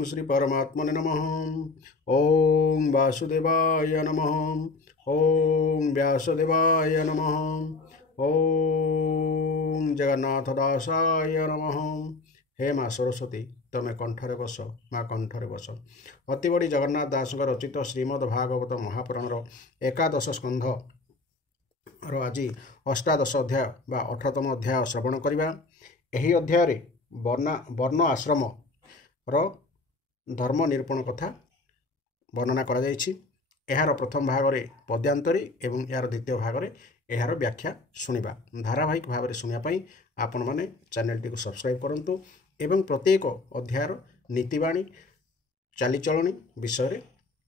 ओम श्री परमात्मने नमः। ओम वासुदेवाय नमः। ओम व्यासदेवाय नमः। ओम जगन्नाथदासाय नमः। हे माँ सरस्वती तमे कंठरे बस, माँ कंठरे बस। अति बड़ी जगन्नाथ दास रचित श्रीमद् भागवत महापुराणर एकादश स्कंध आज अष्टादश अध्याय बा 18तम अध्याय श्रवण करवा। यही अध्याय वर्ण आश्रम धर्म निरूपण कथा वर्णना करा जायछि। यार प्रथम भाग में पद्यांतरी एवं यार द्वितीय भाग में यार व्याख्या शुणा। धारावाहिक भाव में शुणापी आपण मैंने चैनल टी सब्सक्राइब करूँ एवं प्रत्येक अध्यायर नीतिवाणी चालीचलणी विषय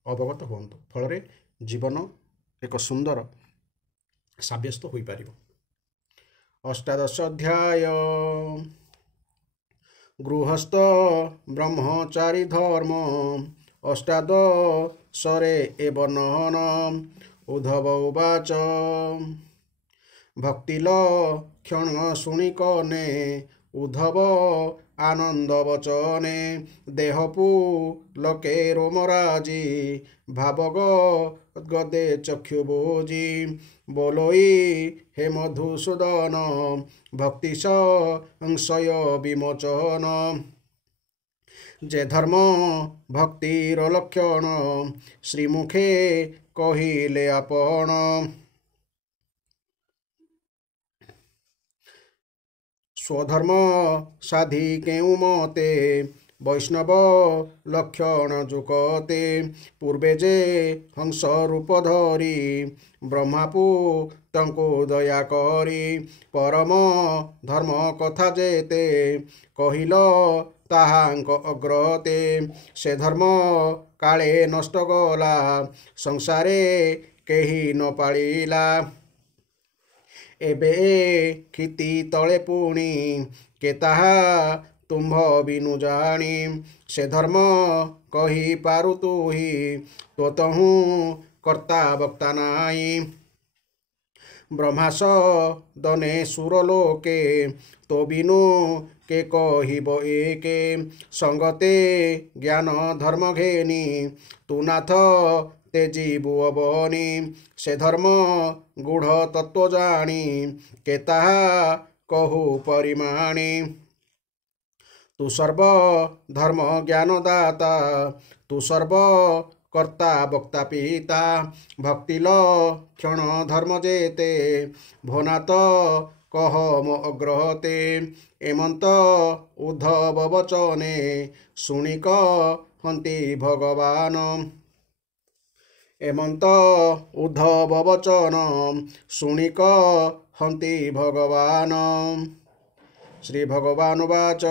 अवगत हूँ, फल जीवन एक सुंदर साब्यस्त हो पार। अष्टादश अध्याय गृहस्थ ब्रह्मचारी धर्म अष्टादशरे एवनन उद्धव उवाच भक्तिलक्षण शुणिकने उद्धव आनंद वचने देहपु लके रोमराजी भावग गदे चक्षुभोजी बोलोई हे मधुसूदन भक्ति संशय विमोचन जे धर्म भक्तिर लक्षण श्रीमुखे कहिले आपण स्वधर्म साधी केउ मते वैष्णव लक्षण जुकते पूर्वे जे हंस रूप धरी ब्रह्मापु तंको दया करी परम धर्म कथा जेते कहिल ताहांक अग्रते से धर्म काले नष्ट गला संसारे केही न पालिला एबे क्षिति तले पुणी के ताहा तुम्भ बिनु जानी से धर्म कही पारु तुही तो तहु कर्ता वक्ता नाई ब्रह्मास दने सुरलोके तो बिनु के कहिब एके संगते ज्ञान धर्म घेनी तू नाथ तेजीबु अबनी से धर्म गूढ़ तत्व जानी के ताहा कहु परिमाणी तू सर्व धर्म ज्ञान दाता तू सर्व कर्ता वक्ता पिता भक्ति लक्षण धर्म जेते भोनात कह मो अग्रहते एमंत उद्धव वचने शुणिक हंति भगवान एमंत उद्धव वचन शुणिक हंति भगवान। श्री भगवान वाच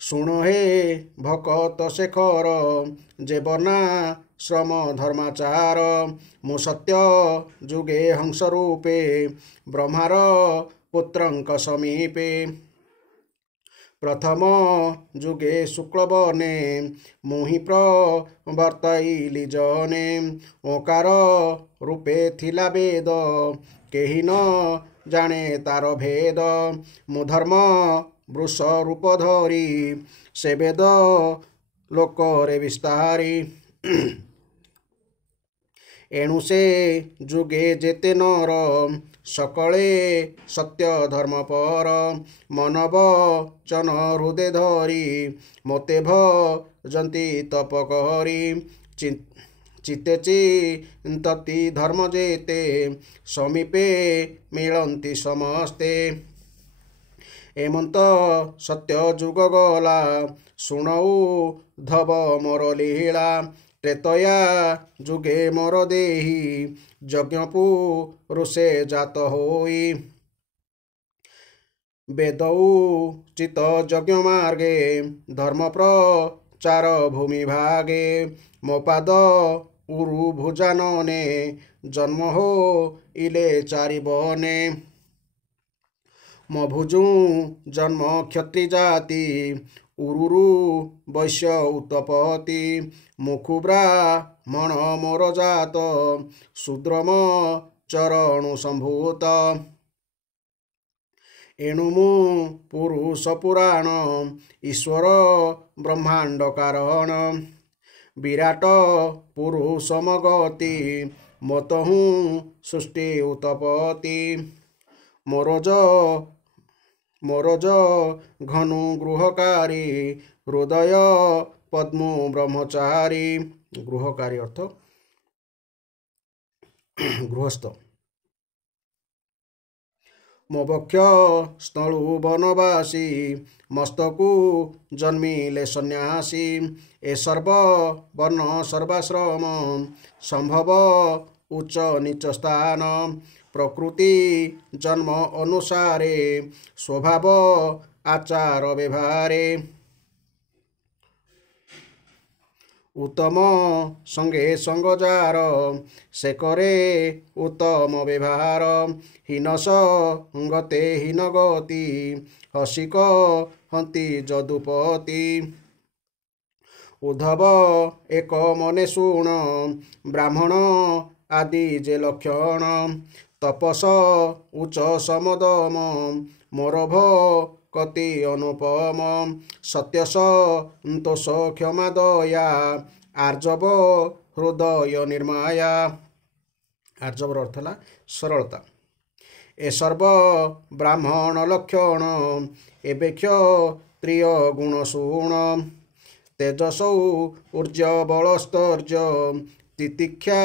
शुणो हे भक्त शेखर जे वर्णा श्रम धर्माचार मु सत्य जुगे हंस रूपे ब्रह्मार पुत्रंक समीपे प्रथम जुगे शुक्लवर्णे मुहि प्रवर्तइली जने ओकार रूपे थिला वेद केही न जाने तार भेद मु धर्म वृष रूप धरी से वेद लोकरे विस्तारी एणु से जुगे जेते नर सकले सत्य धर्म पर मनव चन हृदय धरी मोते भजंती तप करी चित्ते चिंतति धर्म जेते समीपे मिलंती समस्ते एमंत सत्य जुग गला शुणऊ धव मोर लीला त्रेतया जुगे मोर देही यज्ञपु ऋषे जात होई वेदऊ चित यज्ञ मार्गे धर्म प्रचार भूमि भागे मोपाद उरु भुजानने जन्म हो इले चारि बने मभुजु जन्म क्षत्रि जाति उरुरु वैश्य उत्पत्ति मुखुब्रा मण मोर जात शूद्रम चरणु संभूत ଏଣୁ ମୁଁ ପୁରୁଷ ପୁରାଣ ଈଶ୍ୱର ବ୍ରହ୍ମାଣ୍ଡ କାରଣ ବିରାଟ ପୁରୁଷ ମଗତି ମତହୁଁ ସୃଷ୍ଟି ଉତପତି ମୋରଜ ଘନୁ ଗୃହକାରୀ ହୃଦୟ ପଦ୍ମ ବ୍ରହ୍ମଚାରୀ ଗୃହକାରୀ ଅର୍ଥ ଗୃହସ୍ଥ ମୋ ବକ୍ଷ ସ୍ଥଳୁ ବନବାସୀ ମସ୍ତକୁ ଜନ୍ମିଲେ ସନ୍ନ୍ୟାସୀ ଏ ସର୍ବ ବର୍ଣ୍ଣ ସର୍ବାଶ୍ରମ ସମ୍ଭବ ଉଚ୍ଚ ନିଚ ସ୍ଥାନ ପ୍ରକୃତି ଜନ୍ମ ଅନୁସାରେ ସ୍ୱଭାବ ଆଚାର ବ୍ୟବହାରେ ଉତ୍ତମ ସଙ୍ଗେ ସଙ୍ଗ ଯାର ସେ କରେ ଉତ୍ତମ ବ୍ୟବହାର ହୀନ ସଙ୍ଗତେ ହୀନ ଗତି ହସିକ ହନ୍ତି ଯଦୁପତି ଉଦ୍ଧବ ଏକ ମନେ ଶୁଣ ବ୍ରାହ୍ମଣ ଆଦି ଯେ ଲକ୍ଷଣ ତପସ ଉଚ୍ଚ ସମଦମ ମୋର କତି ଅନୁପମ ସତ୍ୟ ସନ୍ତୋଷ କ୍ଷମା ଦୟା ଆର୍ଜବ ହୃଦୟ ନିର୍ମାୟା ଆର୍ଜବର ଅର୍ଥ ହେଲା ସରଳତା ଏ ସର୍ବ ବ୍ରାହ୍ମଣ ଲକ୍ଷଣ ଏବେ କ୍ଷତ୍ରିୟ ଗୁଣ ଶୁଣ ତେଜସୌ ଊର୍ଜ ବଳସ୍ତର୍ଯ୍ୟ ତିତିକ୍ଷା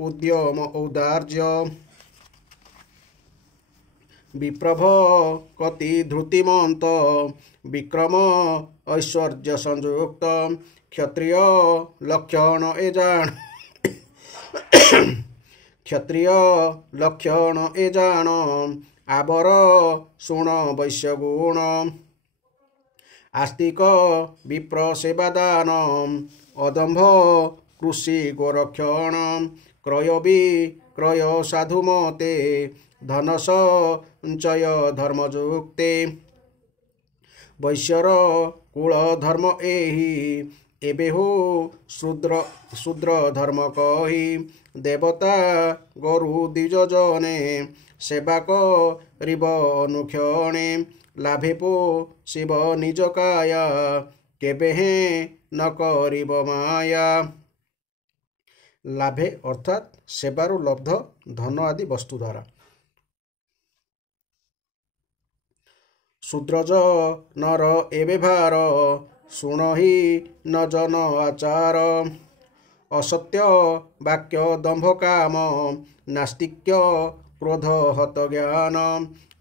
ଉଦ୍ୟମ ଔଦାର୍ଯ୍ୟ ବିପ୍ରଭ କତି ଧୃତିମନ୍ତ ବିକ୍ରମ ଐଶ୍ୱର୍ଯ୍ୟ ସଂଯୁକ୍ତ କ୍ଷତ୍ରିୟ ଲକ୍ଷଣ ଏ ଜାଣ କ୍ଷତ୍ରିୟ ଲକ୍ଷଣ ଏ ଜାଣ ଆବର ଶୁଣ ବୈଶ୍ୟ ଗୁଣ ଆସ୍ତିକ ବିପ୍ର ସେବାଦାନ ଅଦମ୍ଭ କୃଷି ଗୋରକ୍ଷଣ କ୍ରୟ ବିକ୍ରୟ ସାଧୁମତେ ଧନ ସଞ୍ଚୟ ଧର୍ମଯୁକ୍ତେ ବୈଶ୍ୟର କୂଳ ଧର୍ମ ଏହି ଏବେ ହୁ ଶୂଦ୍ର ଧର୍ମ କହି ଦେବତା ଗରୁ ଦ୍ୱିଜଜନେ ସେବା କରିବ ଅନୁକ୍ଷଣେ ଲାଭେ ଶିବ ନିଜ କାୟା କେବେ ହେଁ ନ କରିବ ମାୟା ଲାଭେ ଅର୍ଥାତ୍ ସେବାରୁ ଲବ୍ଧ ଧନ ଆଦି ବସ୍ତୁ ଦ୍ୱାରା ଶୂଦ୍ରଜ ନର ଏବେ ଭାର ଶୁଣହି ନ ଜନ ଆଚାର ଅସତ୍ୟ ବାକ୍ୟ ଦମ୍ଭ କାମ ନାସ୍ତିକ୍ୟ କ୍ରୋଧ ହତ ଜ୍ଞାନ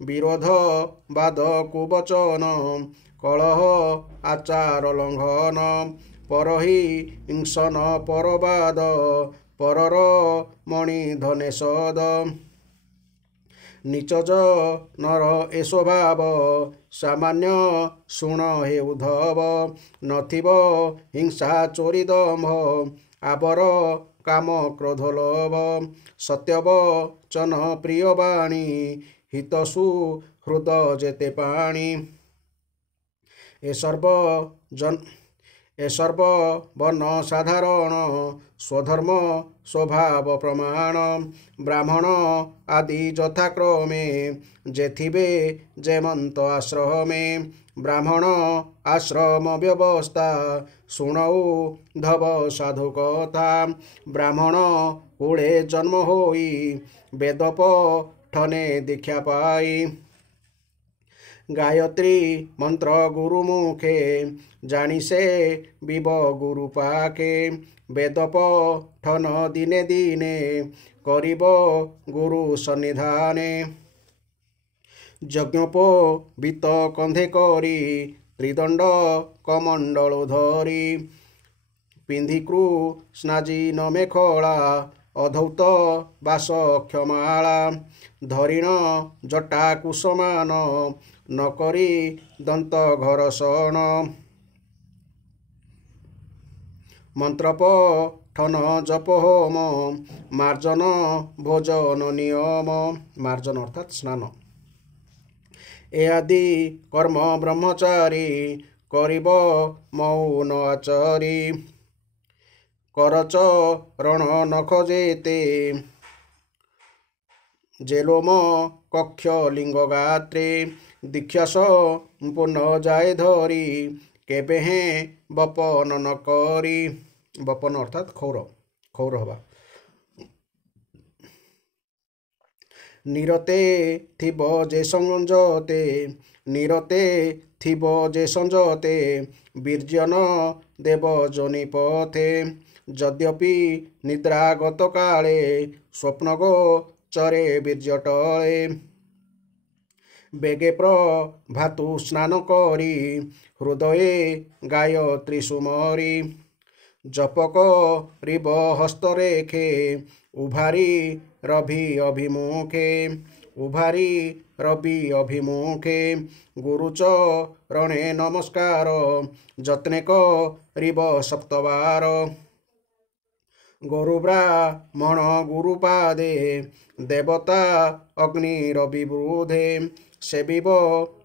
ବିରୋଧ ବାଦ କୁବଚନ କଳହ ଆଚାର ଲଙ୍ଘନ ପରହି ହିଂସନ ପରବାଦ ପରର ମଣି ଧନେ ସଦ ନିଚଜ ନର ଏ ସ୍ୱଭାବ ସାମାନ୍ୟ ଶୁଣ ହେ ଉଦ୍ଧବ ନଥିବ ହିଂସା ଚୋରି ଦମ୍ଭ ଆବର କାମ କ୍ରୋଧ ଲୋଭ ସତ୍ୟବଚନ ପ୍ରିୟ ବାଣୀ ହିତସୁ ହୃଦ ଯେତେ ପାଣି ଏ ସର୍ବ ବର୍ଣ୍ଣ ସାଧାରଣ ସ୍ୱଧର୍ମ ସ୍ୱଭାବ ପ୍ରମାଣ ବ୍ରାହ୍ମଣ ଆଦି ଯଥାକ୍ରମେ ଯେ ଥିବେ ଯେମନ୍ତ ଆଶ୍ରମେ ବ୍ରାହ୍ମଣ ଆଶ୍ରମ ବ୍ୟବସ୍ଥା ଶୁଣଉ ଧବ ସାଧୁ କଥା ବ୍ରାହ୍ମଣ କୁଳେ ଜନ୍ମ ହୋଇ ବେଦ ପଠନେ ଦୀକ୍ଷା ପାଇ ଗାୟତ୍ରୀ ମନ୍ତ୍ର ଗୁରୁ ମୁଖେ ଜାଣି ସେ ବିବ ଗୁରୁ ପାଖେ ବେଦ ପଠନ ଦିନେ ଦିନେ କରିବ ଗୁରୁ ସନ୍ନିଧାନେ ଯଜ୍ଞୋପବୀତ କନ୍ଧେ କରି ତ୍ରିଦଣ୍ଡ କମଣ୍ଡଳ ଧରି ପିନ୍ଧି କୃଷ୍ଣାଜୀନ ମେଖଳା ଅଧୌତ ବାସ କ୍ଷମାଳା ଧରିଣ ଜଟା କୁସମାନ ନକରି ଦନ୍ତ ଘରସଣ ମନ୍ତ୍ର ପଠନ ଜପ ହୋମ ମାର୍ଜନ ଭୋଜନ ନିୟମ ମାର୍ଜନ ଅର୍ଥାତ୍ ସ୍ନାନ ଏ ଆଦି କର୍ମ ବ୍ରହ୍ମଚାରୀ କରିବ ମୌନ ଆଚରି କରଚରଣ ନଖ ଯେତେ ଜେଲୋମ କକ୍ଷ ଲିଙ୍ଗ ଗାତ୍ରେ ଦୀକ୍ଷା ସମ୍ପୂର୍ଣ୍ଣ ଯାଏ ଧରି କେବେ ହେଁ ବପନ ନ କରି। ବପନ ଅର୍ଥାତ୍ କ୍ଷୌର ହେବା। ନିରତେ ଥିବ ଯେ ସଂଯତେ, ନିରତେ ଥିବ ଯେ ସଂଯତେ, ବିର୍ଜନ ଦେବ ଯୋନି ପଥେ। ଯଦ୍ୟପି ନିଦ୍ରାଗତ କାଳେ, ସ୍ୱପ୍ନ ଗୋଚରେ ବୀର୍ଯ୍ୟ ଟଳେ। ବେଗେ ପ୍ରଭାତୁ ସ୍ନାନ କରି, ହୃଦୟେ ଗାୟତ୍ରୀ ସୁମରି। ଜପ କରିବ ହସ୍ତରେଖେ, ଉଭାରି ରବି ଅଭିମୁଖେ, ଉଭାରି ରବି ଅଭିମୁଖେ। ଗୁରୁଚରଣେ ନମସ୍କାର, ଯତ୍ନେ କରିବ ସପ୍ତବାର। ଗୁରୁ ବ୍ରାହ୍ମଣ ଗୁରୁପାଦେ, ଦେବତା ଅଗ୍ନି ରବି ବୃଧେ। ସେବିବ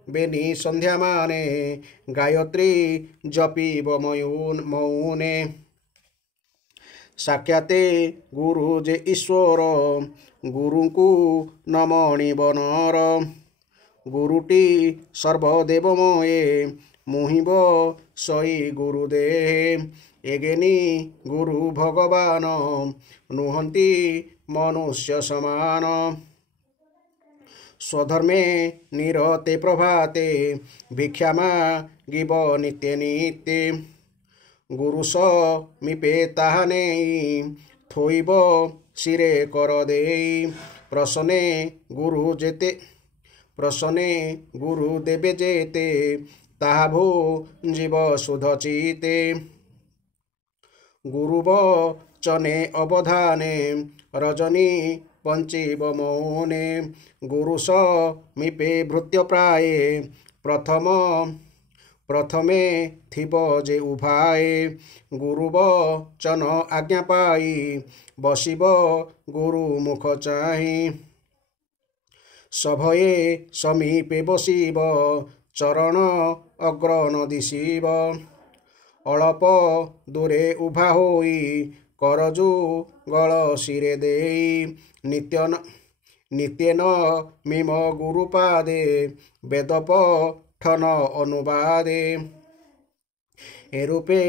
ବେନି ସନ୍ଧ୍ୟାମାନେ, ଗାୟତ୍ରୀ ଜପିବ ମୌନେ। ସାକ୍ଷାତେ ଗୁରୁ ଯେ ଈଶ୍ୱର, ଗୁରୁଙ୍କୁ ନ ମଣିବ ନର। ଗୁରୁଟି ସର୍ବଦେବମୟେ, ମୁହିଁବ ସଇ ଗୁରୁ ଦେହେ। ଏଗେନି ଗୁରୁ ଭଗବାନ, ନୁହନ୍ତି ମନୁଷ୍ୟ ସମାନ। ସ୍ୱଧର୍ମେ ନିରତେ ପ୍ରଭାତେ, ଭିକ୍ଷା ମାଗିବ ନିତ୍ୟେ ନିତ୍ୟେ। ଗୁରୁ ସମୀପେ ତାହା ନେଇ, ଥୋଇବ ଶିରେ କର ଦେଇ। ପ୍ରସନ୍ନେ ଗୁରୁ ଦେବେ ଯେତେ, ତାହା ଭୁଞ୍ଜିବ ଶୁଦ୍ଧ ଚିତ୍ତେ। ଗୁରୁ ବଚନେ ଅବଧାନେ, ରଜନୀ ବଞ୍ଚିବ ମୌନେ। ଗୁରୁ ସମୀପେ ଭୃତ୍ୟ ପ୍ରାୟେ, ପ୍ରଥମେ ଥିବ ଯେ ଉଭାଏ। ଗୁରୁ ବଚନ ଆଜ୍ଞା ପାଇ, ବସିବ ଗୁରୁ ମୁଖ ଚାହିଁ। ସଭୟେ ସମୀପେ ବସିବ, ଚରଣ ଅଗ୍ର ନ ଦିଶିବ। ଅଳପ ଦୂରେ ଉଭା ହୋଇ, କର ଯୁଗଳ ଶିରେ ଦେଇ। ନିତ୍ୟେ ନମିବ ଗୁରୁପାଦେ, ବେଦ ପଠନ ଅନୁବାଦେ। ଏରୂପେ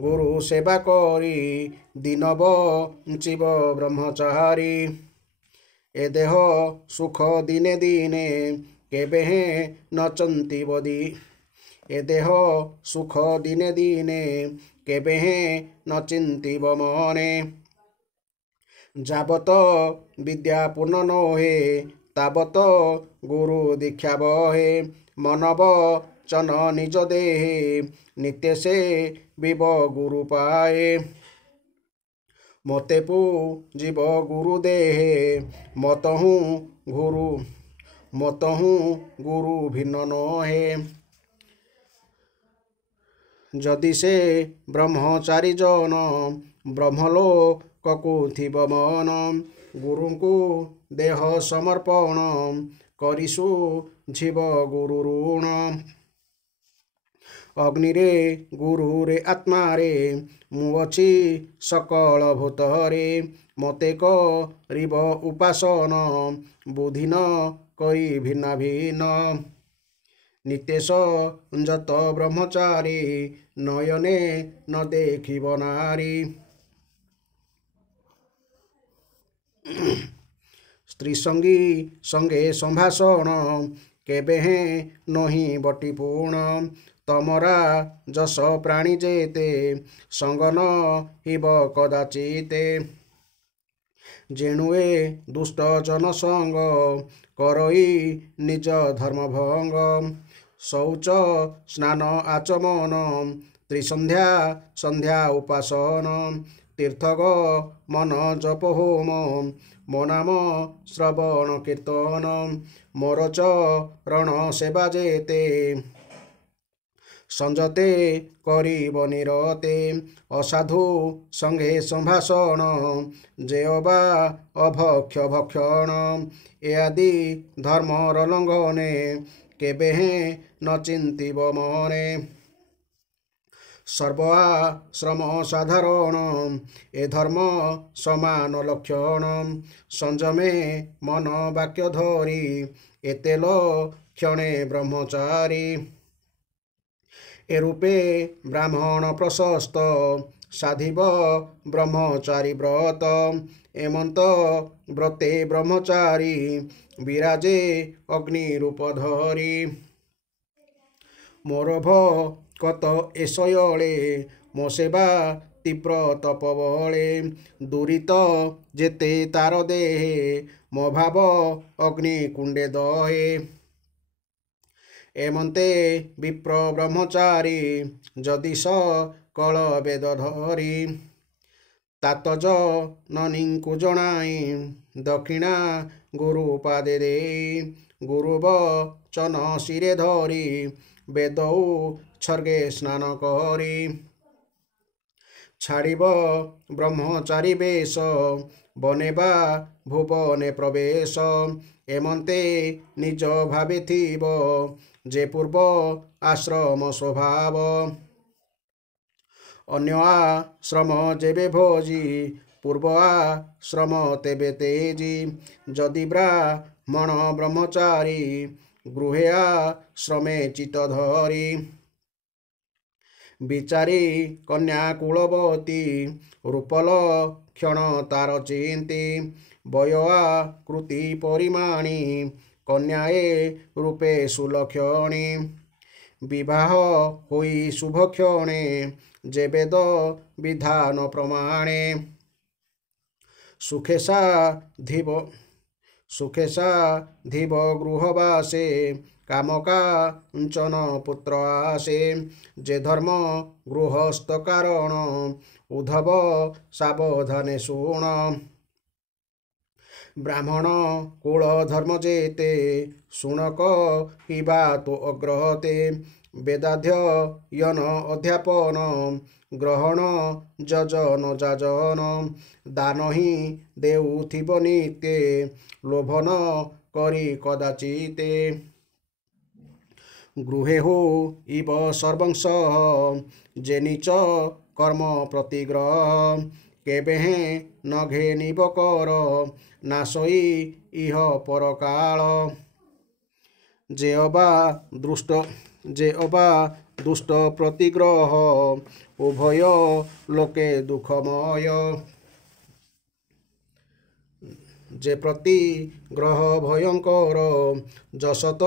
ଗୁରୁ ସେବା କରି, ଦିନ ବଞ୍ଚିବ ବ୍ରହ୍ମଚାରୀ। ଏ ଦେହ ସୁଖ ଦିନେ ଦିନେ, କେବେ ହେଁ ନ ଚିନ୍ତିବ ଏ ଦେହ ସୁଖ ଦିନେ ଦିନେ, କେବେ ହେଁ ନ ଚିନ୍ତିବ ମନେ। ଯାବତ ବିଦ୍ୟା ପୂର୍ଣ୍ଣ ନୋହେ, ତାବତ ଗୁରୁ ଦୀକ୍ଷା ବହେ। ମନ ବଚନ ନିଜ ଦେହେ, ନିତ୍ୟ ସେବିବ ଗୁରୁ ପାଏ। ମୋତେ ପୂଜିବ ଗୁରୁ ଦେହେ, ମତହୁଁ ଗୁରୁ ଭିନ୍ନ ନୋହେ। ଯଦି ସେ ବ୍ରହ୍ମଚାରୀ ଜନ, ବ୍ରହ୍ମଲୋକକୁ ଥିବ ମନ। ଗୁରୁଙ୍କୁ ଦେହ ସମର୍ପଣ, କରି ଶୁଝିବ ଗୁରୁ ଋଣ। ଅଗ୍ନିରେ ଗୁରୁରେ ଆତ୍ମାରେ, ମୁଁ ଅଛି ସକଳ ଭୂତରେ। ମୋତେ କରିବ ଉପାସନ, ବୁଦ୍ଧି ନ କରି ଭିନ୍ନ ଭିନ୍ନ। ନିତ୍ୟ ସଂଯତ ବ୍ରହ୍ମଚାରୀ, ନୟନେ ନ ଦେଖିବ ନାରୀ। ସ୍ତ୍ରୀ ସଙ୍ଗୀ ସଙ୍ଗେ ସମ୍ଭାଷଣ, କେବେ ହେଁ ନୋହି ବଟି ପୁଣ। ତମରା ଯଶ ପ୍ରାଣୀ ଯେତେ, ସଙ୍ଗ ନହିବ କଦାଚିତେ। ଯେଣୁ ଏ ଦୁଷ୍ଟ ଜନସଙ୍ଗ, କରଇ ନିଜ ଧର୍ମ ଭଙ୍ଗ। ଶୌଚ ସ୍ନାନ ଆଚମନ, ତ୍ରିସନ୍ଧ୍ୟା ସନ୍ଧ୍ୟା ଉପାସନ। ତୀର୍ଥ ଗମନ ଜପ ହୋମ, ମୋ ନାମ ଶ୍ରବଣ କୀର୍ତ୍ତନ। ମୋର ଚରଣ ସେବା ଯେତେ, ସଂଯତେ କରିବ ନିରତେ। ଅସାଧୁ ସଙ୍ଗେ ସମ୍ଭାଷଣ, ଯେଅବା ଅଭକ୍ଷ ଭକ୍ଷଣ। ଏ ଆଦି ଧର୍ମର ଲଙ୍ଘନେ, କେବେ ହେଁ ନ ଚିନ୍ତିବ ମନେ। ସର୍ବ ଆଶ୍ରମ ସାଧାରଣ, ଏ ଧର୍ମ ସମାନ ଲକ୍ଷଣ। ସଂଯମେ ମନ ବାକ୍ୟ ଧରି, ଏତେ क्षणे ब्रह्मचारी एरूपे ब्राह्मण प्रशस्त साधिब ब्रह्मचारी व्रत एमंत व्रते ब्रह्मचारी विराजे अग्नि रूप धरी मोर भक्त एशयले मो सेवा तीव्र तप बले दूरित जेते तार देहे मो भाव अग्नि कुंडे दहे एमंते विप्र ब्रह्मचारी जदि स कल वेद धरी तातज ननीଙ୍କୁ जनाई दक्षिणा गुरु पादे दे गुरु वचन शिरे धरी वेदौ छर्गे स्नान करी छाड़िब ब्रह्मचारी बेश बनेबा भुवने प्रवेश एमंते निज भावे थिब जे पूर्व आश्रम स्वभाव अन्य आश्रम जेबे भोजी पूर्व आश्रम तेबे तेजी जदि ब्राह्मण ब्रह्मचारी गृहे आश्रमे चित धरी विचारी कन्या कुलवती रूपल क्षण तार चिंती बयआ कृति परिमाणी कन्याए रूपे सुलक्षणी विवाह होई शुभ क्षणे जे वेद विधान प्रमाणे सुखेशा धीव गृहवासे कामकांचन पुत्र आसे जे धर्म गृहस्थ कारण उद्धव सावधाने शुण ब्राह्मण कुल धर्म जेते शुणक हिबा तो अग्रहते वेदाध्ययन अध्यापन ग्रहण जजन जाजन दान ही देउथिब नित्ये लोभन करी कदाचिते गृहे हो इव सर्वंश जे नीच कर्म प्रतिग्रह केबे न घेनिब कर नाशई इह परकाल जे अबा दुष्ट प्रतिग्रह उभय लोके दुखमय जे प्रतिग्रह भयंकर जसत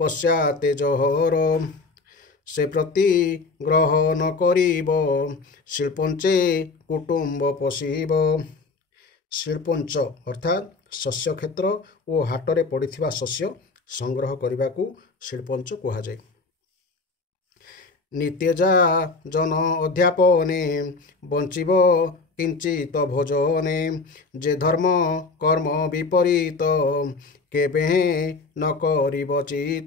पश्चाते जहर से प्रतिग्रह न करिब शिल्पंचे कुटुंब पोषिब शिल्पंच अर्थात शस्य क्षेत्र और हाटरे पड़िथिबा शस्य संग्रह करने शिल्पंच कहुए नित्यजा जन अध्यापने बंचिब किंचित भोजने जे धर्म कर्म विपरीत केबे न करिब चित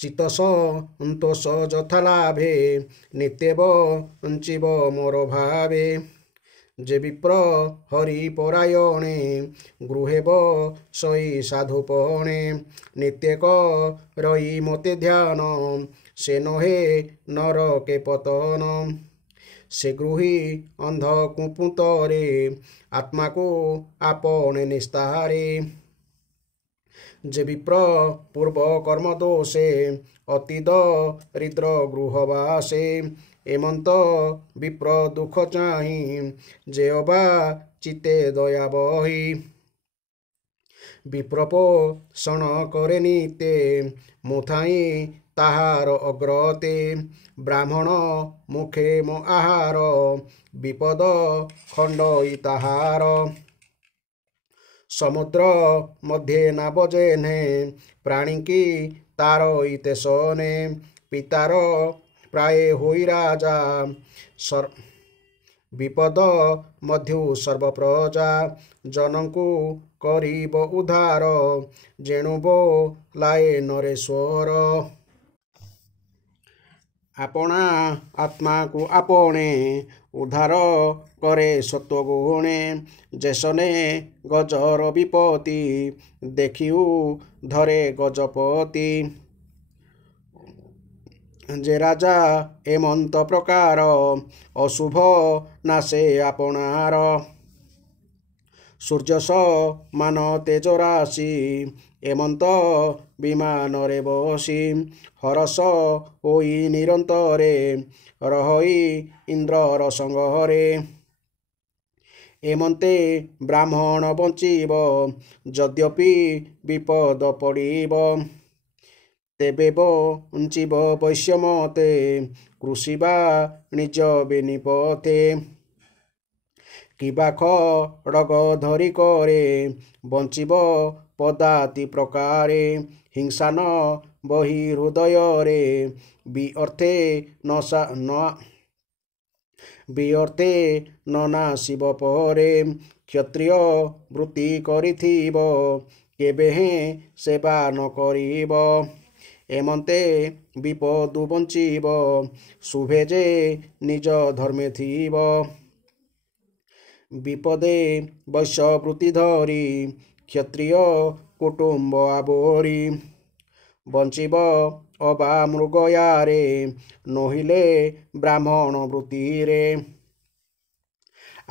चित्त संतोष जथा लाभे नित्य बंचिब मोर भावे जे विप्र हरि परायणे गृहे सई साधुपणे नित्यक रही मते ध्यान से नहे नर के पतन से गृही अंध कुपुतरे आत्मा को आपने निस्तारे जे विप्र पूर्व कर्म दोषे अति दरिद्र गृहवासे एमंत विप्र दुख चाही जे अबा चिते दया बही विप्रपोषण करे निते मुथाई ताहार अग्रते ब्राह्मण मुखे मो आहार विपद खंडई ताहार समुद्र मध्य नाबजेने प्राणी की तारईते सने पितार प्राय होई राजा विपद मध्यु सर्वप्रजा जनकु करिब उद्धार जेणुबो लाए नरेश्वर आपणा आत्मा को आपणे उद्धार करे सत्वगुणे जेसने गजर विपत्ति देखिउ धरे गजपति जे राजा एमंत प्रकार अशुभ नाशे आपणार ସୂର୍ଯ୍ୟ ସମାନ ତେଜ ରାଶି ଏମନ୍ତ ବିମାନରେ ବସି ହରସ ହୋଇ ନିରନ୍ତରେ ରହଇ ଇନ୍ଦ୍ରର ସଙ୍ଗରେ ଏମନ୍ତେ ବ୍ରାହ୍ମଣ ବଞ୍ଚିବ ଯଦ୍ୟପି ବିପଦ ପଡ଼ିବ ତେବେ ବଞ୍ଚିବ ବୈଶ୍ୟମତେ କୃଷି ବାଣିଜ୍ୟ ବେନିପଥେ କିବା ଖଡ଼ଗ ଧରି କରେ ବଞ୍ଚିବ ପଦାତି ପ୍ରକାରେ ହିଂସା ନ ବହି ହୃଦୟରେ ବିଅର୍ଥେ ନନାସିବ ପରେ କ୍ଷତ୍ରିୟ ବୃତ୍ତି କରିଥିବ କେବେ ହେଁ ସେବା ନ କରିବ ଏମନ୍ତେ ବିପଦୁ ବଞ୍ଚିବ ଶୁଭେ ଯେ ନିଜ ଧର୍ମେ ଥିବ ବିପଦେ ବୈଶ୍ୟବୃତ୍ତି ଧରି କ୍ଷତ୍ରିୟ କୁଟୁମ୍ବ ଆବୋରି ବଞ୍ଚିବ ଅବା ମୃଗୟାରେ ନହିଲେ ବ୍ରାହ୍ମଣ ବୃତ୍ତିରେ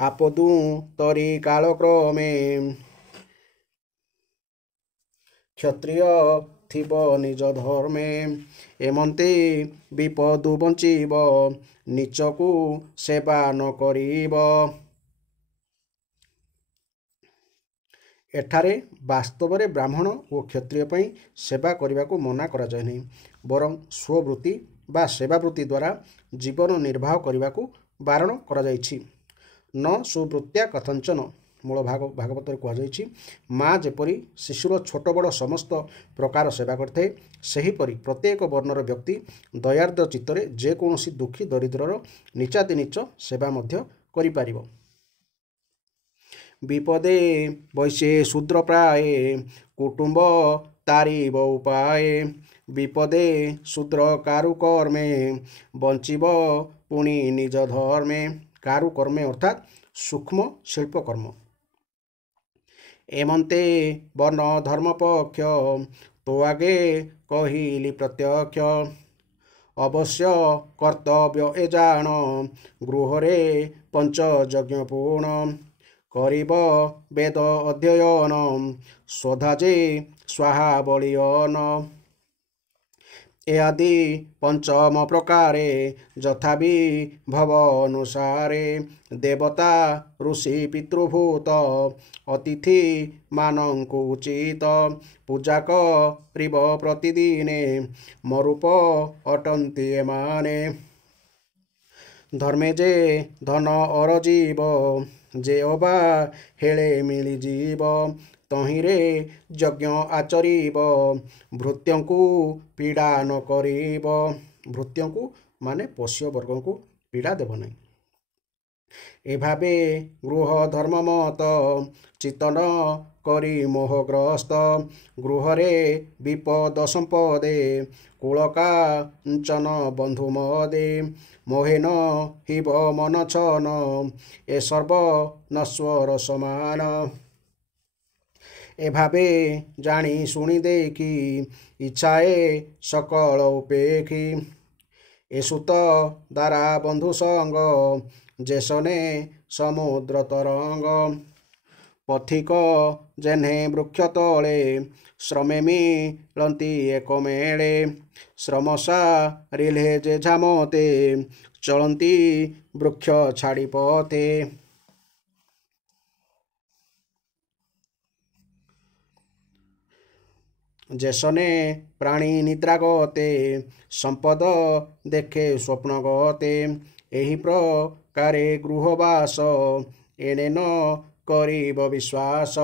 ଆପଦୁ ତରି କାଳକ୍ରମେ କ୍ଷତ୍ରିୟ ଥିବ ନିଜ ଧର୍ମେ ଏମନ୍ତେ ବିପଦୁ ବଞ୍ଚିବ ନିଚକୁ ସେବା ନ କରିବ ଏଠାରେ ବାସ୍ତବରେ ବ୍ରାହ୍ମଣ ଓ କ୍ଷତ୍ରିୟ ପାଇଁ ସେବା କରିବାକୁ ମନା କରାଯାଏ ନାହିଁ ବରଂ ସ୍ୱବୃତ୍ତି ବା ସେବାବୃତ୍ତି ଦ୍ୱାରା ଜୀବନ ନିର୍ବାହ କରିବାକୁ ବାରଣ କରାଯାଇଛି ନ ସୁବୃତ୍ତ୍ୟା କଥଞ୍ଚନ ମୂଳ ଭାଗବତରେ କୁହାଯାଇଛି ମା ଯେପରି ଶିଶୁର ଛୋଟ ବଡ଼ ସମସ୍ତ ପ୍ରକାର ସେବା କରିଥାଏ ସେହିପରି ପ୍ରତ୍ୟେକ ବର୍ଣ୍ଣର ବ୍ୟକ୍ତି ଦୟାର୍ଦ୍ର ଚିତ୍ତରେ ଯେକୌଣସି ଦୁଃଖୀ ଦରିଦ୍ରର ନିଚାତିନିଚ ସେବା ମଧ୍ୟ କରିପାରିବ ବିପଦେ ବୈଶ୍ୟେ ଶୂଦ୍ର ପ୍ରାୟେ କୁଟୁମ୍ବ ତାରିବ ଉପାଏ ବିପଦେ ଶୂଦ୍ର କାରୁକର୍ମେ ବଞ୍ଚିବ ପୁଣି ନିଜ ଧର୍ମେ କାରୁକର୍ମେ ଅର୍ଥାତ୍ ସୂକ୍ଷ୍ମ ଶିଳ୍ପକର୍ମ ଏମନ୍ତେ ବର୍ଣ୍ଣ ଧର୍ମ ପକ୍ଷ ତୋ ଆଗେ କହିଲି ପ୍ରତ୍ୟକ୍ଷ ଅବଶ୍ୟ କର୍ତ୍ତବ୍ୟ ଏ ଜାଣ ଗୃହରେ ପଞ୍ଚଯଜ୍ଞ ପୂର୍ଣ୍ଣ କରିବ ବେଦ ଅଧ୍ୟୟନ ସ୍ୱଧା ଯେ ସ୍ୱାହା ବଳିୟନ ଏ ଆଦି ପଞ୍ଚମ ପ୍ରକାରେ ଯଥାବି ଭବ ଅନୁସାରେ ଦେବତା ଋଷି ପିତୃଭୂତ ଅତିଥି ମାନଙ୍କୁ ଉଚିତ ପୂଜା କରିବ ପ୍ରତିଦିନେ ମରୁପ ଅଟନ୍ତି ଏମାନେ ଧର୍ମେ ଯେ ଧନ ଅରଜିବ ଯେ ଅବା ହେଳେ ମିଳିଯିବ ତହିଁରେ ଯଜ୍ଞ ଆଚରିବ ଭୃତ୍ୟଙ୍କୁ ପୀଡ଼ା ନ କରିବ ଭୃତ୍ୟଙ୍କୁ ମାନେ ପୋଷ୍ୟ ବର୍ଗଙ୍କୁ ପୀଡ଼ା ଦେବ ନାହିଁ ଏଭାବେ ଗୃହ ଧର୍ମ ମତ ଚିତ୍ତନ କରି ମୋହଗ୍ରସ୍ତ ଗୃହରେ ବିପଦ ସମ୍ପଦେ କୁଳକାଞ୍ଚନ ବନ୍ଧୁ ମଦେ ମୋହେନ ହିବ ମନଛନ ଏ ସର୍ବ ନଶ୍ୱର ସମାନ ଏଭାବେ ଜାଣି ଶୁଣି ଦେଖି ଇଚ୍ଛାଏ ସକଳ ଉପେକ୍ଷି ଏସୁତ ଦ୍ୱାରା ବନ୍ଧୁ ସଙ୍ଗ ଯେସନେ ସମୁଦ୍ର ତରଙ୍ଗ ପଥିକ ଯେହ୍ନେ ବୃକ୍ଷ ତଳେ ଶ୍ରମେ ମିଳନ୍ତି ଏକ ମେଳେ ଶ୍ରମ ସାରିଲେ ଯେ ଝାମତେ ଚଳନ୍ତି ବୃକ୍ଷ ଛାଡ଼ି ପଥେ ଯେସନେ ପ୍ରାଣୀ ନିଦ୍ରାଗତେ ସମ୍ପଦ ଦେଖେ ସ୍ୱପ୍ନ ଗତେ ଏହି ପ୍ରକାରେ ଗୃହବାସ ଏଣେ ନ କରିବ ବିଶ୍ୱାସ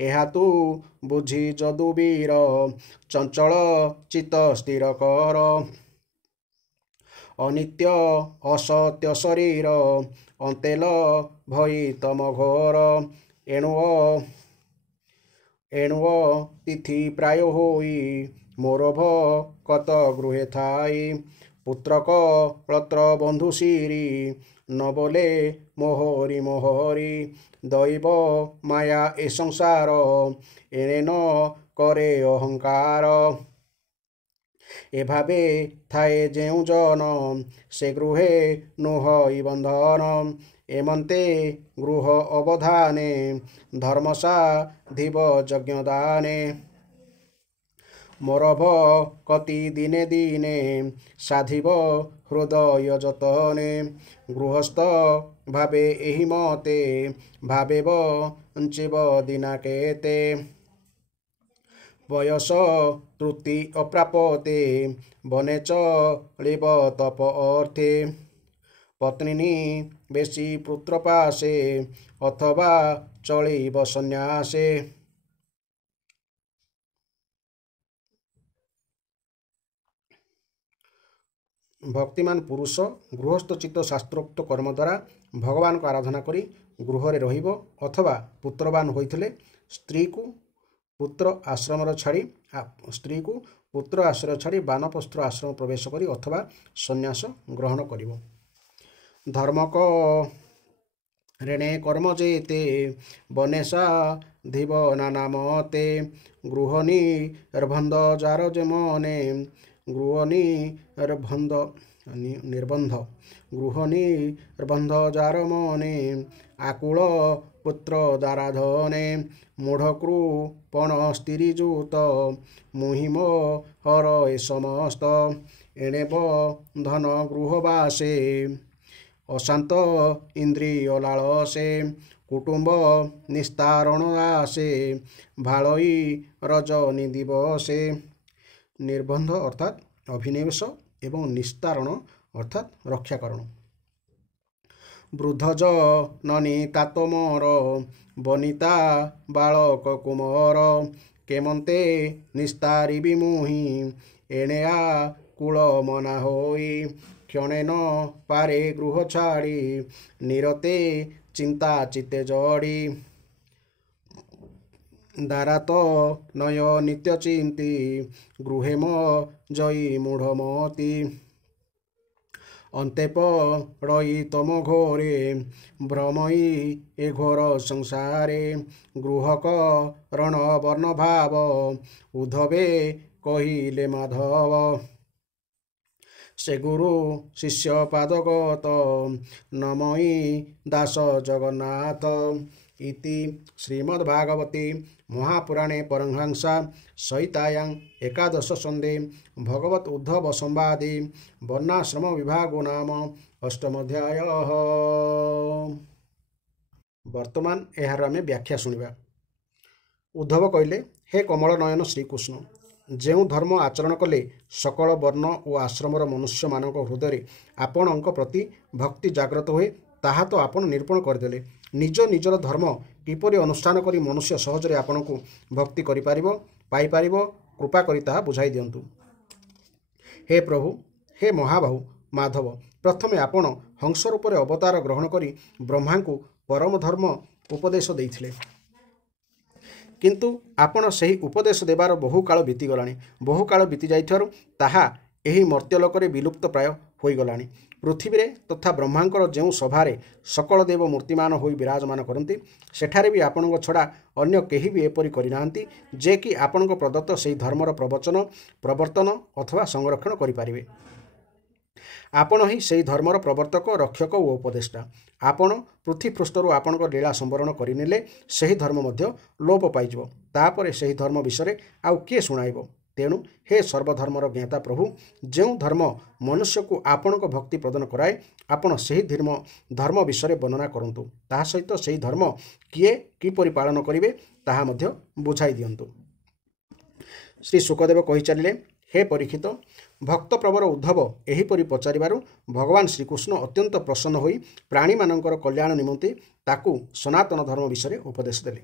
ଏହା ତୁ ବୁଝି ଯଦୁବୀର ଚଞ୍ଚଳ ଚିତ୍ତ ସ୍ଥିର କର ଅନିତ୍ୟ ଅସତ୍ୟ ଶରୀର ଅନ୍ତେଲ ଭଇ ତମ ଘୋର ଏଣୁ ତିଥି ପ୍ରାୟ ହୋଇ ମୋର ଭକତ ଗୃହେ ଥାଇ ପୁତ୍ରକ ପତ୍ର ବନ୍ଧୁ ଶିରି ନ ବୋଲେ ମୋହରି ମୋହରି ଦୈବ ମାୟା ଏ ସଂସାର ଏଣେ ନ କରେ ଅହଙ୍କାର এভাবে থায়ে ଯେଉଁ জন ସେ ଗୃହେ ନୁହଇ ବନ୍ଧନ ଏମନ୍ତେ ଗୃହ ଅବଧାନେ ଧର୍ମସା ଧିବ ଯଜ୍ଞଦାନେ ମୋରଭ କତି ଦିନେ ଦିନେ ସାଧିବ ହୃଦୟ ଯତନେ ଗୃହସ୍ଥ ଭାବେ ଏହି ମତେ ଭାବେବ ବଞ୍ଚିବ ଦିନା କେତେ ବୟସ ତ୍ରୁଟି ଅପ୍ରାପତେ ବନେ ଚଳିବ ତପ ଅର୍ଥେ ପତ୍ନୀ ବେଶୀ ପୁତ୍ର ପାଶେ ଅଥବା ଚଳିବ ସନ୍ନ୍ୟାସେ ଭକ୍ତିମାନ ପୁରୁଷ ଗୃହସ୍ଥଚିତ ଶାସ୍ତ୍ରୋକ୍ତ କର୍ମ ଦ୍ୱାରା ଭଗବାନଙ୍କ ଆରାଧନା କରି ଗୃହରେ ରହିବ ଅଥବା ପୁତ୍ରବାନ ହୋଇଥିଲେ ସ୍ତ୍ରୀକୁ ପୁତ୍ର ଆଶ୍ରମର ଛାଡ଼ି ବାନପ୍ରସ୍ଥ ଆଶ୍ରମ ପ୍ରବେଶ କରି ଅଥବା ସନ୍ନ୍ୟାସ ଗ୍ରହଣ କରିବ। ଧର୍ମକ ରେଣେ କର୍ମ ଯେତେ ବନେଶା ଧିବ ନାନା ମତେ ଗୃହ ନିର୍ବନ୍ଧ ଯାର ଯେମନେ ଗୃହ ନିର୍ବନ୍ଧ ଯାର ମନେ ଆକୁଳ ପୁତ୍ର ଦାରାଧନେ ମୂଢ଼କୃପଣ ସ୍ତ୍ରୀଯୁତ ମୁହିମ ହର ଏ ସମସ୍ତ ଏଣେ ବନ୍ଧନ ଗୃହବାସେ ଅଶାନ୍ତ ଇନ୍ଦ୍ରିୟ ଲାଳସେ କୁଟୁମ୍ବ ନିସ୍ତାରଣ ଦାସେ ଭାଳଇ ରଜନୀ ଦିବସେ ନିର୍ବନ୍ଧ ଅର୍ଥାତ୍ ଅଭିନିବେଶ ଏବଂ ନିସ୍ତାରଣ ଅର୍ଥାତ୍ ରକ୍ଷାକରଣ ବୃଦ୍ଧ ଜନନୀ ତାତ ମୋର ବନିତା ବାଳକ କୁମର କେମନ୍ତେ ନିସ୍ତାରିବି ମୁହିଁ ଏଣେ ଆକୁଳ ମନା ହୋଇ କ୍ଷଣେ ନ ପାରେ ଗୃହ ଛାଡ଼ି ନିରତେ ଚିନ୍ତା ଚିତେ ଜଡ଼ି ଦାରାତ ନୟ ନିତ୍ୟ ଚିନ୍ତି ଗୃହେ ମ ଜୟୀ ମୂଢ଼ମତି ଅନ୍ତେ ପଡ଼ଇ ତମ ଘୋରେ ଭ୍ରମଇ ଏ ଘୋର ସଂସାରେ ଗୃହକ ରଣ ବର୍ଣ୍ଣ ଭାବ ଉଦ୍ଧବେ କହିଲେ ମାଧବ ସେ ଗୁରୁ ଶିଷ୍ୟ ପାଦଗତ ନମଇ ଦାସ ଜଗନ୍ନାଥ ଇତି ଶ୍ରୀମଦ୍ଭାଗବତେ ମହାପୁରାଣେ ପରମହଂସା ସହିତାୟାଂ ଏକାଦଶ ସ୍କନ୍ଧେ ଭଗବତ ଉଦ୍ଧବ ସମ୍ବାଦେ ବର୍ଣ୍ଣାଶ୍ରମ ବିଭାଗो ନାମ ଅଷ୍ଟମ ଅଧ୍ୟାୟ। ବର୍ତ୍ତମାନ ଏହାର ଆମେ ବ୍ୟାଖ୍ୟା ଶୁଣିବା। ଉଦ୍ଧବ କହିଲେ, ହେ କମଳ ନୟନ ଶ୍ରୀକୃଷ୍ଣ, ଯେଉଁ ଧର୍ମ ଆଚରଣ କଲେ ସକଳ ବର୍ଣ୍ଣ ଓ ଆଶ୍ରମର ମନୁଷ୍ୟମାନଙ୍କ ହୃଦୟରେ ଆପଣଙ୍କ ପ୍ରତି ଭକ୍ତି ଜାଗ୍ରତ ହୁଏ ତାହା ତ ଆପଣ ନିରୂପଣ କରିଦେଲେ। ନିଜ ନିଜର ଧର୍ମ କିପରି ଅନୁଷ୍ଠାନ କରି ମନୁଷ୍ୟ ସହଜରେ ଆପଣଙ୍କୁ ଭକ୍ତି କରିପାରିବ ପାଇପାରିବ କୃପା କରି ତାହା ବୁଝାଇ ଦିଅନ୍ତୁ। ହେ ପ୍ରଭୁ, ହେ ମହାବାହୁ ମାଧବ, ପ୍ରଥମେ ଆପଣ ହଂସ ରୂପରେ ଅବତାର ଗ୍ରହଣ କରି ବ୍ରହ୍ମାଙ୍କୁ ପରମ ଧର୍ମ ଉପଦେଶ ଦେଇଥିଲେ, କିନ୍ତୁ ଆପଣ ସେହି ଉପଦେଶ ଦେବାର ବହୁ କାଳ ବିତିଗଲାଣି। ବହୁ କାଳ ବିତି ଯାଇଥିବାରୁ ତାହା ଏହି ମର୍ତ୍ତ୍ୟଲୋକରେ ବିଲୁପ୍ତ ପ୍ରାୟ ହୋଇଗଲାଣି। ପୃଥିବୀରେ ତଥା ବ୍ରହ୍ମାଙ୍କର ଯେଉଁ ସଭାରେ ସକଳ ଦେବ ମୂର୍ତ୍ତିମାନ ହୋଇ ବିରାଜମାନ କରନ୍ତି ସେଠାରେ ବି ଆପଣଙ୍କ ଛଡ଼ା ଅନ୍ୟ କେହି ବି ଏପରି କରିନାହାନ୍ତି ଯେ କି ଆପଣଙ୍କ ପ୍ରଦତ୍ତ ସେହି ଧର୍ମର ପ୍ରବର୍ତ୍ତନ ଅଥବା ସଂରକ୍ଷଣ କରିପାରିବେ। ଆପଣ ହିଁ ସେହି ଧର୍ମର ପ୍ରବର୍ତ୍ତକ, ରକ୍ଷକ ଓ ଉପଦେଷ୍ଟା। ଆପଣ ପୃଥିପୃଷ୍ଠରୁ ଆପଣଙ୍କ ଲୀଳା ସମ୍ବରଣ କରିନେଲେ ସେହି ଧର୍ମ ମଧ୍ୟ ଲୋପ ପାଇଯିବ। ତାପରେ ସେହି ଧର୍ମ ବିଷୟରେ ଆଉ କିଏ ଶୁଣାଇବ? ତେଣୁ ହେ ସର୍ବଧର୍ମର ଜ୍ଞାତା ପ୍ରଭୁ, ଯେଉଁ ଧର୍ମ ମନୁଷ୍ୟକୁ ଆପଣଙ୍କ ଭକ୍ତି ପ୍ରଦାନ କରାଏ ଆପଣ ସେହି ଧର୍ମ ବିଷୟରେ ବର୍ଣ୍ଣନା କରନ୍ତୁ। ତାହା ସହିତ ସେହି ଧର୍ମ କିଏ କିପରି ପାଳନ କରିବେ ତାହା ମଧ୍ୟ ବୁଝାଇ ଦିଅନ୍ତୁ। ଶ୍ରୀ ଶୁକଦେବ କହି ଚାଲିଲେ, ହେ ପରୀକ୍ଷିତ, ଭକ୍ତପ୍ରବର ଉଦ୍ଧବ ଏହିପରି ପଚାରିବାରୁ ଭଗବାନ ଶ୍ରୀକୃଷ୍ଣ ଅତ୍ୟନ୍ତ ପ୍ରସନ୍ନ ହୋଇ ପ୍ରାଣୀମାନଙ୍କର କଲ୍ୟାଣ ନିମନ୍ତେ ତାକୁ ସନାତନ ଧର୍ମ ବିଷୟରେ ଉପଦେଶ ଦେଲେ।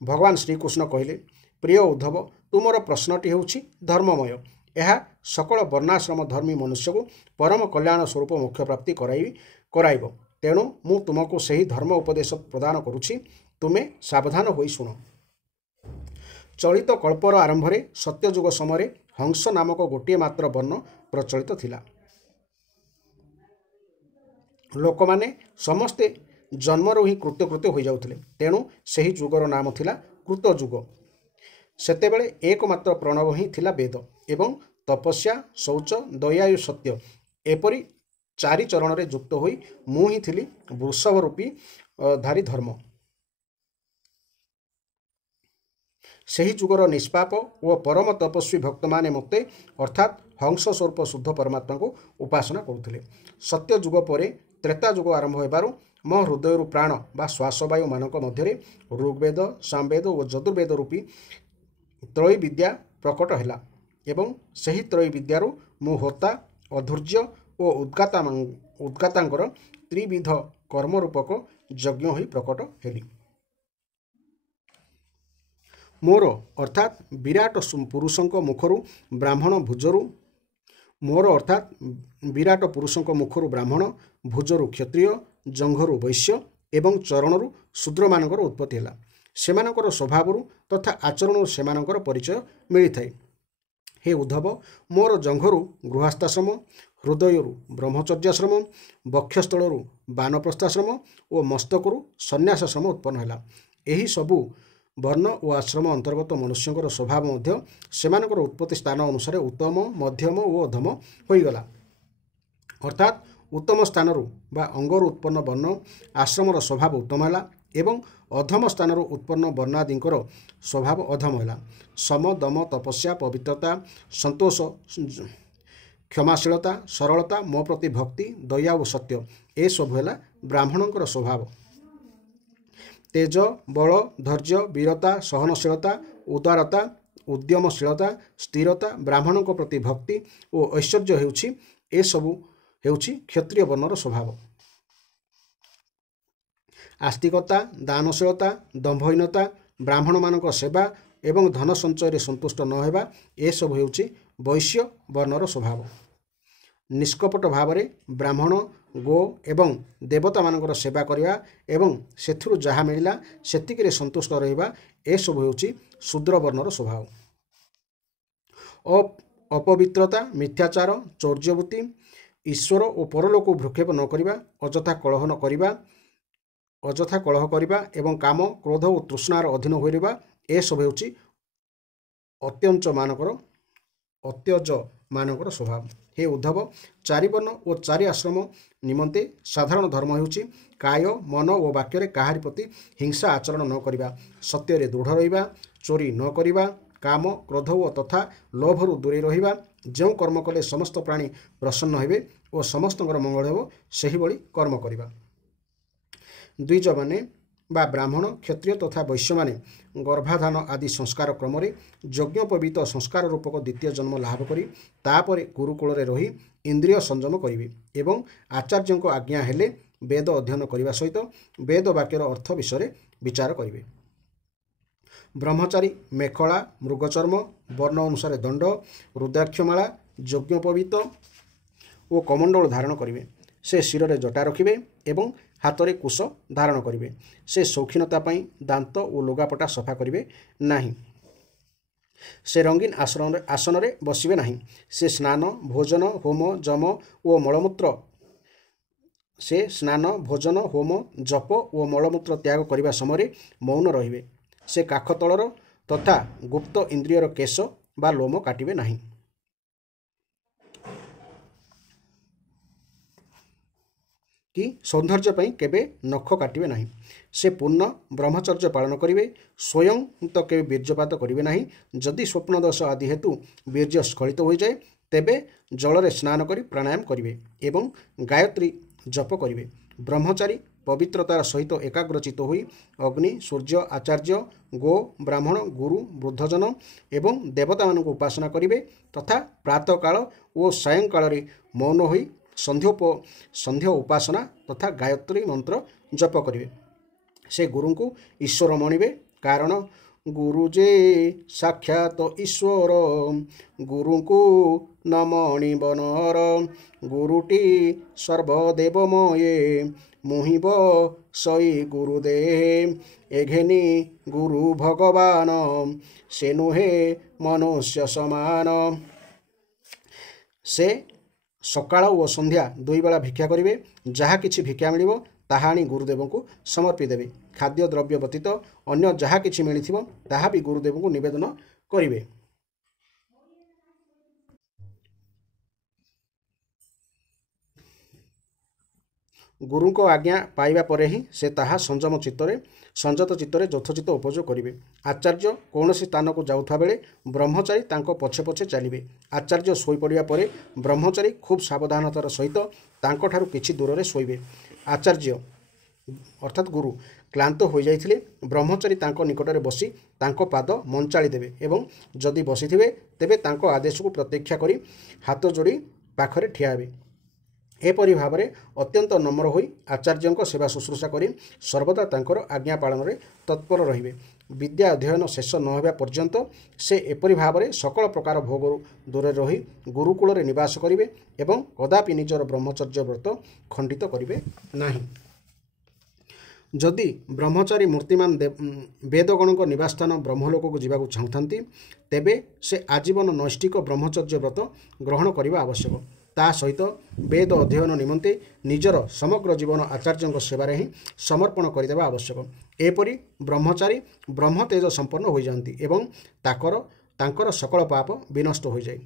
ଭଗବାନ ଶ୍ରୀକୃଷ୍ଣ କହିଲେ, ପ୍ରିୟ ଉଦ୍ଧବ, ତୁମର ପ୍ରଶ୍ନଟି ହେଉଛି ଧର୍ମମୟ। ଏହା ସକଳ ବର୍ଣ୍ଣାଶ୍ରମ ଧର୍ମୀ ମନୁଷ୍ୟକୁ ପରମ କଲ୍ୟାଣ ସ୍ୱରୂପ ମୋକ୍ଷ ପ୍ରାପ୍ତି କରାଇବ। ତେଣୁ ମୁଁ ତୁମକୁ ସେହି ଧର୍ମ ଉପଦେଶ ପ୍ରଦାନ କରୁଛି। ତୁମେ ସାବଧାନ ହୋଇ ଶୁଣ। ଚଳିତ କଳ୍ପର ଆରମ୍ଭରେ ସତ୍ୟଯୁଗ ସମୟରେ ହଂସ ନାମକ ଗୋଟିଏ ମାତ୍ର ବର୍ଣ୍ଣ ପ୍ରଚଳିତ ଥିଲା। ଲୋକମାନେ ସମସ୍ତେ ଜନ୍ମରୁ ହିଁ କୃତ୍ୟକୃତ୍ୟ ହୋଇଯାଉଥିଲେ। ତେଣୁ ସେହି ଯୁଗର ନାମ ଥିଲା କୃତଯୁଗ। ସେତେବେଳେ ଏକମାତ୍ର ପ୍ରଣବ ହିଁ ଥିଲା ବେଦ ଏବଂ ତପସ୍ୟା, ଶୌଚ, ଦୟାୟୁ, ସତ୍ୟ ଏପରି 4 ଚରଣରେ ଯୁକ୍ତ ହୋଇ ମୁଁ ହିଁ ଥିଲି ବୃଷଭ ରୂପୀ ଧାରୀ ଧର୍ମ। ସେହି ଯୁଗର ନିଷ୍ପାପ ଓ ପରମ ତପସ୍ୱୀ ଭକ୍ତମାନେ ମୋତେ ଅର୍ଥାତ୍ ହଂସ ସ୍ୱରୂପ ଶୁଦ୍ଧ ପରମାତ୍ମାଙ୍କୁ ଉପାସନା କରୁଥିଲେ। ସତ୍ୟ ଯୁଗ ପରେ ତ୍ରେତା ଯୁଗ ଆରମ୍ଭ ହେବାରୁ ମୋ ହୃଦୟରୁ ପ୍ରାଣ ବା ଶ୍ୱାସବାୟୁମାନଙ୍କ ମଧ୍ୟରେ ଋଗ୍ବେଦ, ସାମବେଦ ଓ ଯଜୁର୍ବେଦ ରୂପୀ ତ୍ରୟୀ ବିଦ୍ୟା ପ୍ରକଟ ହେଲା ଏବଂ ସେହି ତ୍ରୟୀ ବିଦ୍ୟାରୁ ମୁଁ ହୋତା, ଅଧୂର୍ଯ୍ୟ ଓ ଉଦ୍ଗାତାଙ୍କର ତ୍ରିବିଧ କର୍ମରୂପକ ଯଜ୍ଞ ହୋଇ ପ୍ରକଟ ହେଲି। ମୋର ଅର୍ଥାତ୍ ବିରାଟ ପୁରୁଷଙ୍କ ମୁଖରୁ ବ୍ରାହ୍ମଣ ଭୁଜରୁ କ୍ଷତ୍ରିୟ, ଜଙ୍ଘରୁ ବୈଶ୍ୟ ଏବଂ ଚରଣରୁ ଶୂଦ୍ରମାନଙ୍କର ଉତ୍ପତ୍ତି ହେଲା। ସେମାନଙ୍କର ସ୍ୱଭାବରୁ ତଥା ଆଚରଣରୁ ସେମାନଙ୍କର ପରିଚୟ ମିଳିଥାଏ। ହେ ଉଦ୍ଧବ, ମୋର ଜଙ୍ଘରୁ ଗୃହସ୍ଥାଶ୍ରମ, ହୃଦୟରୁ ବ୍ରହ୍ମଚର୍ଯ୍ୟାଶ୍ରମ, ବକ୍ଷସ୍ଥଳରୁ ବାନପ୍ରସ୍ଥାଶ୍ରମ ଓ ମସ୍ତକରୁ ସନ୍ନ୍ୟାସାଶ୍ରମ ଉତ୍ପନ୍ନ ହେଲା। ଏହି ସବୁ ବର୍ଣ୍ଣ ଓ ଆଶ୍ରମ ଅନ୍ତର୍ଗତ ମନୁଷ୍ୟଙ୍କର ସ୍ୱଭାବ ମଧ୍ୟ ସେମାନଙ୍କର ଉତ୍ପତ୍ତି ସ୍ଥାନ ଅନୁସାରେ ଉତ୍ତମ, ମଧ୍ୟମ ଓ ଅଧମ ହୋଇଗଲା। ଅର୍ଥାତ୍ ଉତ୍ତମ ସ୍ଥାନରୁ ବା ଅଙ୍ଗରୁ ଉତ୍ପନ୍ନ ବର୍ଣ୍ଣ ଆଶ୍ରମର ସ୍ୱଭାବ ଉତ୍ତମ ହେଲା ଏବଂ ଅଧମ ସ୍ଥାନରୁ ଉତ୍ପନ୍ନ ବର୍ଣ୍ଣାଦିଙ୍କର ସ୍ୱଭାବ ଅଧମ ହେଲା। ସମ, ଦମ, ତପସ୍ୟା, ପବିତ୍ରତା, ସନ୍ତୋଷ, କ୍ଷମାଶୀଳତା, ସରଳତା, ମୋ ପ୍ରତି ଭକ୍ତି, ଦୟା ଓ ସତ୍ୟ ଏସବୁ ହେଲା ବ୍ରାହ୍ମଣଙ୍କର ସ୍ୱଭାବ। ତେଜ, ବଳ, ଧୈର୍ଯ୍ୟ, ବୀରତା, ସହନଶୀଳତା, ଉଦାରତା, ଉଦ୍ୟମଶୀଳତା, ସ୍ଥିରତା, ବ୍ରାହ୍ମଣଙ୍କ ପ୍ରତି ଭକ୍ତି ଓ ଐଶ୍ୱର୍ଯ୍ୟ ଏସବୁ ହେଉଛି କ୍ଷତ୍ରିୟ ବର୍ଣ୍ଣର ସ୍ୱଭାବ। ଆସ୍ତିକତା, ଦାନଶୀଳତା, ଦମ୍ଭହୀନତା, ବ୍ରାହ୍ମଣମାନଙ୍କ ସେବା ଏବଂ ଧନ ସଞ୍ଚୟରେ ସନ୍ତୁଷ୍ଟ ନ ହେବା ଏସବୁ ହେଉଛି ବୈଶ୍ୟ ବର୍ଣ୍ଣର ସ୍ୱଭାବ। ନିଷ୍କପଟ ଭାବରେ ବ୍ରାହ୍ମଣ, ଗୋ ଏବଂ ଦେବତାମାନଙ୍କର ସେବା କରିବା ଏବଂ ସେଥିରୁ ଯାହା ମିଳିଲା ସେତିକିରେ ସନ୍ତୁଷ୍ଟ ରହିବା ଏସବୁ ହେଉଛି ଶୂଦ୍ର ବର୍ଣ୍ଣର ସ୍ୱଭାବ। ଅପବିତ୍ରତା, ମିଥ୍ୟାଚାର, ଚୌର୍ଯ୍ୟବୃତ୍ତି, ଈଶ୍ୱର ଓ ପରଲୋକକୁ ଭ୍ରୂକ୍ଷେପ ନ କରିବା, ଅଯଥା କଳହ କରିବା ଏବଂ କାମ, କ୍ରୋଧ ଓ ତୃଷ୍ଣାର ଅଧୀନ ହୋଇ ରହିବା ଏସବୁ ହେଉଛି ଅତ୍ୟଜମାନଙ୍କର ସ୍ୱଭାବ। ହେ ଉଦ୍ଧବ, 4 ବର୍ଣ୍ଣ ଓ 4 ଆଶ୍ରମ ନିମନ୍ତେ ସାଧାରଣ ଧର୍ମ ହେଉଛି କାୟ, ମନ ଓ ବାକ୍ୟରେ କାହାରି ପ୍ରତି ହିଂସା ଆଚରଣ ନ କରିବା, ସତ୍ୟରେ ଦୃଢ଼ ରହିବା, ଚୋରି ନ କରିବା, କାମ, କ୍ରୋଧ ଓ ତଥା ଲୋଭରୁ ଦୂରେଇ ରହିବା, ଯେଉଁ କର୍ମ କଲେ ସମସ୍ତ ପ୍ରାଣୀ ପ୍ରସନ୍ନ ହେବେ ଓ ସମସ୍ତଙ୍କର ମଙ୍ଗଳ ହେବ ସେହିଭଳି କର୍ମ କରିବା। ଦ୍ୱିଜମାନେ ବା ବ୍ରାହ୍ମଣ, କ୍ଷତ୍ରିୟ ତଥା ବୈଶ୍ୟମାନେ ଗର୍ଭାଧାନ ଆଦି ସଂସ୍କାର କ୍ରମରେ ଯଜ୍ଞୋପବୀତ ସଂସ୍କାର ରୂପକ ଦ୍ୱିତୀୟ ଜନ୍ମ ଲାଭ କରି ତାପରେ ଗୁରୁକୁଳରେ ରହି ଇନ୍ଦ୍ରିୟ ସଂଯମ କରିବେ ଏବଂ ଆଚାର୍ଯ୍ୟଙ୍କ ଆଜ୍ଞା ହେଲେ ବେଦ ଅଧ୍ୟୟନ କରିବା ସହିତ ବେଦ ବାକ୍ୟର ଅର୍ଥ ବିଷୟରେ ବିଚାର କରିବେ। ବ୍ରହ୍ମଚାରୀ ମେଖଳା, ମୃଗଚର୍ମ, ବର୍ଣ୍ଣ ଅନୁସାରେ ଦଣ୍ଡ, ରୁଦ୍ରାକ୍ଷମାଳା, ଯଜ୍ଞୋପବୀତ ଓ କମଣ୍ଡଳ ଧାରଣ କରିବେ। ସେ ଶିରରେ ଜଟା ରଖିବେ ଏବଂ ହାତରେ କୁଶ ଧାରଣ କରିବେ। ସେ ସୌଖିନତା ପାଇଁ ଦାନ୍ତ ଓ ଲୁଗାପଟା ସଫା କରିବେ ନାହିଁ। ସେ ରଙ୍ଗୀନ ଆସନରେ ବସିବେ ନାହିଁ। ସେ ସ୍ନାନ, ଭୋଜନ, ହୋମ, ଜପ ଓ ମଳମୂତ୍ର ତ୍ୟାଗ କରିବା ସମୟରେ ମୌନ ରହିବେ। ସେ କାଖ ତଳର ତଥା ଗୁପ୍ତ ଇନ୍ଦ୍ରିୟର କେଶ ବା ଲୋମ କାଟିବେ ନାହିଁ। କି ସୌନ୍ଦର୍ଯ୍ୟ ପାଇଁ କେବେ ନଖ କାଟିବେ ନାହିଁ। ସେ ପୂର୍ଣ୍ଣ ବ୍ରହ୍ମଚର୍ଯ୍ୟ ପାଳନ କରିବେ। ସ୍ୱୟଂ ତ କେବେ ବୀର୍ଯ୍ୟପାତ କରିବେ ନାହିଁ। ଯଦି ସ୍ୱପ୍ନଦୋଷ ଆଦି ହେତୁ ବୀର୍ଯ୍ୟ ସ୍ଖଳିତ ହୋଇଯାଏ ତେବେ ଜଳରେ ସ୍ନାନ କରି ପ୍ରାଣାୟାମ କରିବେ ଏବଂ ଗାୟତ୍ରୀ ଜପ କରିବେ। ବ୍ରହ୍ମଚାରୀ ପବିତ୍ରତାର ସହିତ ଏକାଗ୍ରଚିତ ହୋଇ ଅଗ୍ନି, ସୂର୍ଯ୍ୟ, ଆଚାର୍ଯ୍ୟ, ଗୋ, ବ୍ରାହ୍ମଣ, ଗୁରୁ, ବୃଦ୍ଧଜନ ଏବଂ ଦେବତାମାନଙ୍କୁ ଉପାସନା କରିବେ ତଥା ପ୍ରାତଃକାଳ ଓ ସାୟଂକାଳରେ ମୌନ ହୋଇ ସନ୍ଧ୍ୟା ଉପାସନା ତଥା ଗାୟତ୍ରୀ ମନ୍ତ୍ର ଜପ କରିବେ। ସେ ଗୁରୁଙ୍କୁ ଈଶ୍ୱର ମଣିବେ, କାରଣ ଗୁରୁ ଯେ ସାକ୍ଷାତ ଈଶ୍ୱର, ଗୁରୁଙ୍କୁ ନ ମଣିବ ନର, ଗୁରୁଟି ସର୍ବଦେବମୟେ, ମୁହିବ ସଇ ଗୁରୁଦେହେ, ଏଘେନି ଗୁରୁ ଭଗବାନ, ସେ ନୁହେଁ ମନୁଷ୍ୟ ସମାନ। ସେ ସକାଳ ଓ ସନ୍ଧ୍ୟା 2 ବେଳା ଭିକ୍ଷା କରିବେ। ଯାହା କିଛି ଭିକ୍ଷା ମିଳିବ ତାହା ଆଣି ଗୁରୁଦେବଙ୍କୁ ସମର୍ପି ଦେବେ। ଖାଦ୍ୟ ଦ୍ରବ୍ୟ ବ୍ୟତୀତ ଅନ୍ୟ ଯାହା କିଛି ମିଳିଥିବ ତାହା ବି ଗୁରୁଦେବଙ୍କୁ ନିବେଦନ କରିବେ। गुरुଙ୍କ आज्ञा पाइबा परे ही से ताहा संयत चित्तरे यथोचित उपयोग करिवे। आचार्य कौनसी स्थान को जाउथा बेले ब्रह्मचारी तांको पछे पछे चलिवे। आचार्य शोई पड़िया परे ब्रह्मचारी खूब सावधानतार सहित तांको ठारू किछि दूर शोइबे। आचार्य अर्थात गुरु क्लांत हो जाइथिले ब्रह्मचारी तांको निकटरे बसी तांको पाद मंचाली देबे एवं जदि बसिथिबे तेबे तांको आदेश को प्रतीक्षा करी हाथ जोड़ी पाखरे ठिया हेबे। एपरि भावरे अत्यंत नम्र होई आचार्यंको सेवा शुश्रूषा करी सर्वदा तांकर आज्ञा पालन रे तत्पर रहिबे। विद्या अध्ययन शेष न होबा पर्यंत से एपरि भावरे सकल प्रकार भोगरु दूर रही गुरुकुल रे निवास करिवे एवं कदापि निजर ब्रह्मचर्य व्रत खंडित करिवे नाही। जदि ब्रह्मचारी मूर्तिमान वेदगणों निवास स्थान ब्रह्मलोक को जावाक चाहूँगी तेबे से आजीवन नैष्ठिक ब्रह्मचर्य व्रत ग्रहण करने आवश्यक। ता सहित वेद अध्ययन निमंते निजर समग्र जीवन आचार्यों सेवारे ही समर्पण करदेवा आवश्यक। एपरि ब्रह्मचारी ब्रह्म तेज संपन्न हो जाती एवं ताकर सकल पाप विनष्ट हो जाए।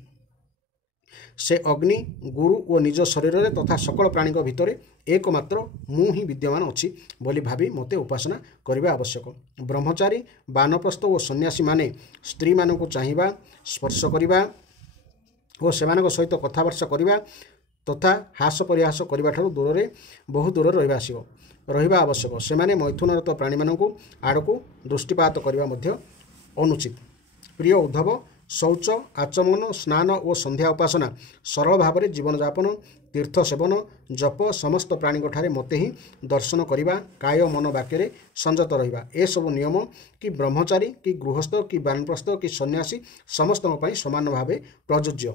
से अग्नि गुरु और निज शरीर में तथा सकल प्राणी भितर एकमात्र मु ही विद्यमान अच्छी बोली भावी मते उपासना करने आवश्यक। ब्रह्मचारी वानप्रस्थ और सन्यासी माने स्त्री मानक चाहिए स्पर्श करने और सेमानक सहित कथबार्ता करने तथा हास परिहास करने दूर बहु दूर रहिबा आवश्यक। सेमाने मैथुनरत प्राणी मानक आड़क दृष्टिपात करने अनुचित। प्रिय उद्धव, शौच आचमन स्नान और संध्या उपासना सरल भाव में जीवन यापन तीर्थ सेवन जप समस्त प्राणी ठारे मते ही दर्शन करने काय मन वाक्य संयत रहिबा ए सब नियम कि ब्रह्मचारी कि गृहस्थ कि वानप्रस्थ कि सन्यासी समस्त समान भाव प्रযোज्य।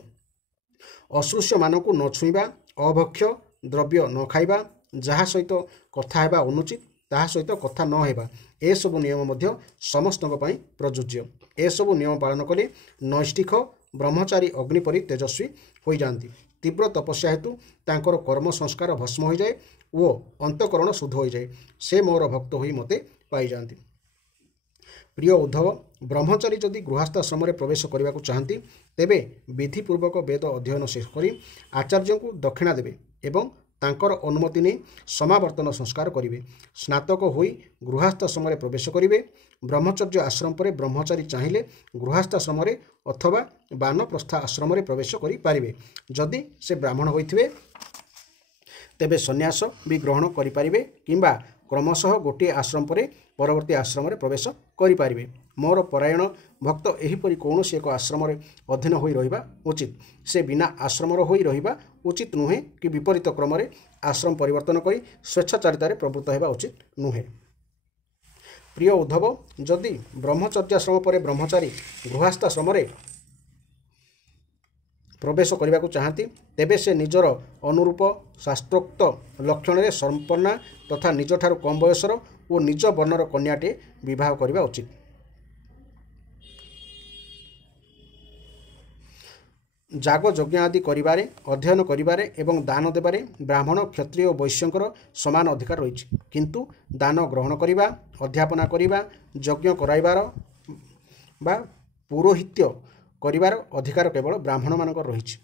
अस्पृश्य मानक न छुईबा अभक्ष्य द्रव्य न खाइबा जहा सहित कथा हेबा अनुचित ताहा सहित कथा न हेबा ए सब नियम मध्य समस्त प्रযোज्य। ए सब नियम पालन कले नैष्ठिक ब्रह्मचारी अग्नि परि तेजस्वी हो जाती। तीव्र तपस्या हेतु तांकर कर्म संस्कार भस्म हो जाए और अंतकरण शुद्ध हो जाए। से मोर भक्त होई मते पाई जाती। प्रिय उद्धव, ब्रह्मचारी जदि गृहस्थाश्रम प्रवेश करने को चाहती तेबे विधिपूर्वक वेद अध्ययन शेष करी आचार्य को दक्षिणा देवे एवं तांकर अनुमति नहीं समावर्तन संस्कार करेंगे। स्नातक होई गृहस्थाश्रम प्रवेश करेंगे। ब्रह्मचर्य आश्रम पर ब्रह्मचारी चाहिए गृहस्थाश्रम अथवा वानप्रस्थ आश्रम प्रवेश करें। जदि से ब्राह्मण होइथिबे तेबे सन्यास भी ग्रहण करें किंबा क्रमशः गोटे आश्रम पर परवर्ती आश्रम प्रवेश करें। मोर परायण भक्त एहीपरि कौनसी एक आश्रम अधीन होई रहिबा उचित। से बिना आश्रम होई रहिबा उचित नुहे कि विपरीत क्रम आश्रम परिवर्तन करी स्वेच्छाचारितार प्रवृत्त होगा उचित नुहे। प्रिय उद्धव, जदि ब्रह्मचर्याश्रम पर ब्रह्मचारी गृहस्थाश्रम प्रवेश करने को चाहती तेबे से निजर अनुरूप शास्त्रोक्त लक्षण संपन्ना तथा निज ठारू कम बयसर और निज वर्णर कन्याटे विवाह करने उचित। जाग यज्ञ आदि करिबारे अध्ययन करिबारे एवं दान देबारे ब्राह्मण क्षत्रिय और वैश्यंकर समान अधिकार रही। किंतु दान ग्रहण करिबा अध्यापना करिबा यज्ञ कराइबार बा पुरोहित्य करिबार अधिकार केवल ब्राह्मण मानकर रही।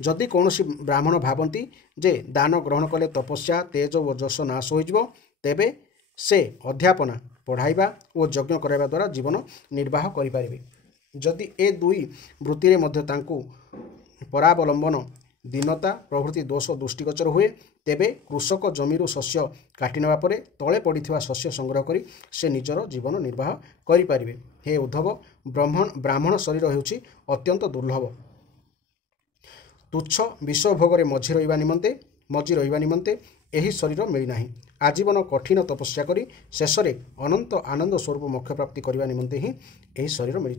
जदि कौनसी ब्राह्मण भावती जे दान ग्रहण कले तपस्या तेज और जश नाश हो तेबे से अध्यापना पढ़ाइबा और यज्ञ कराइबा द्वारा जीवन निर्वाह करिपारिबे। जदि ए दुई वृत्ति मध्य तांकु परावलंबन दीनता प्रभृति दोष दृष्टिगोचर हुए तेबे कृषक जमीर शस्य काटि नेबा परे तले पड़िथिबा शस्य संग्रह करी से निजर जीवन निर्वाह करिपारिबे। हे उद्धव, ब्राह्मण शरीर हेउछि अत्यंत दुर्लभ। तुच्छ विषय भोगरे मझी रहिबा निमंते एही शरीर मिली नाही। आजीवन कठिन तपस्या करी शेष रे अनंत आनंद स्वरूप मोक्ष प्राप्ति करने निमंते ही एही शरीर मिली।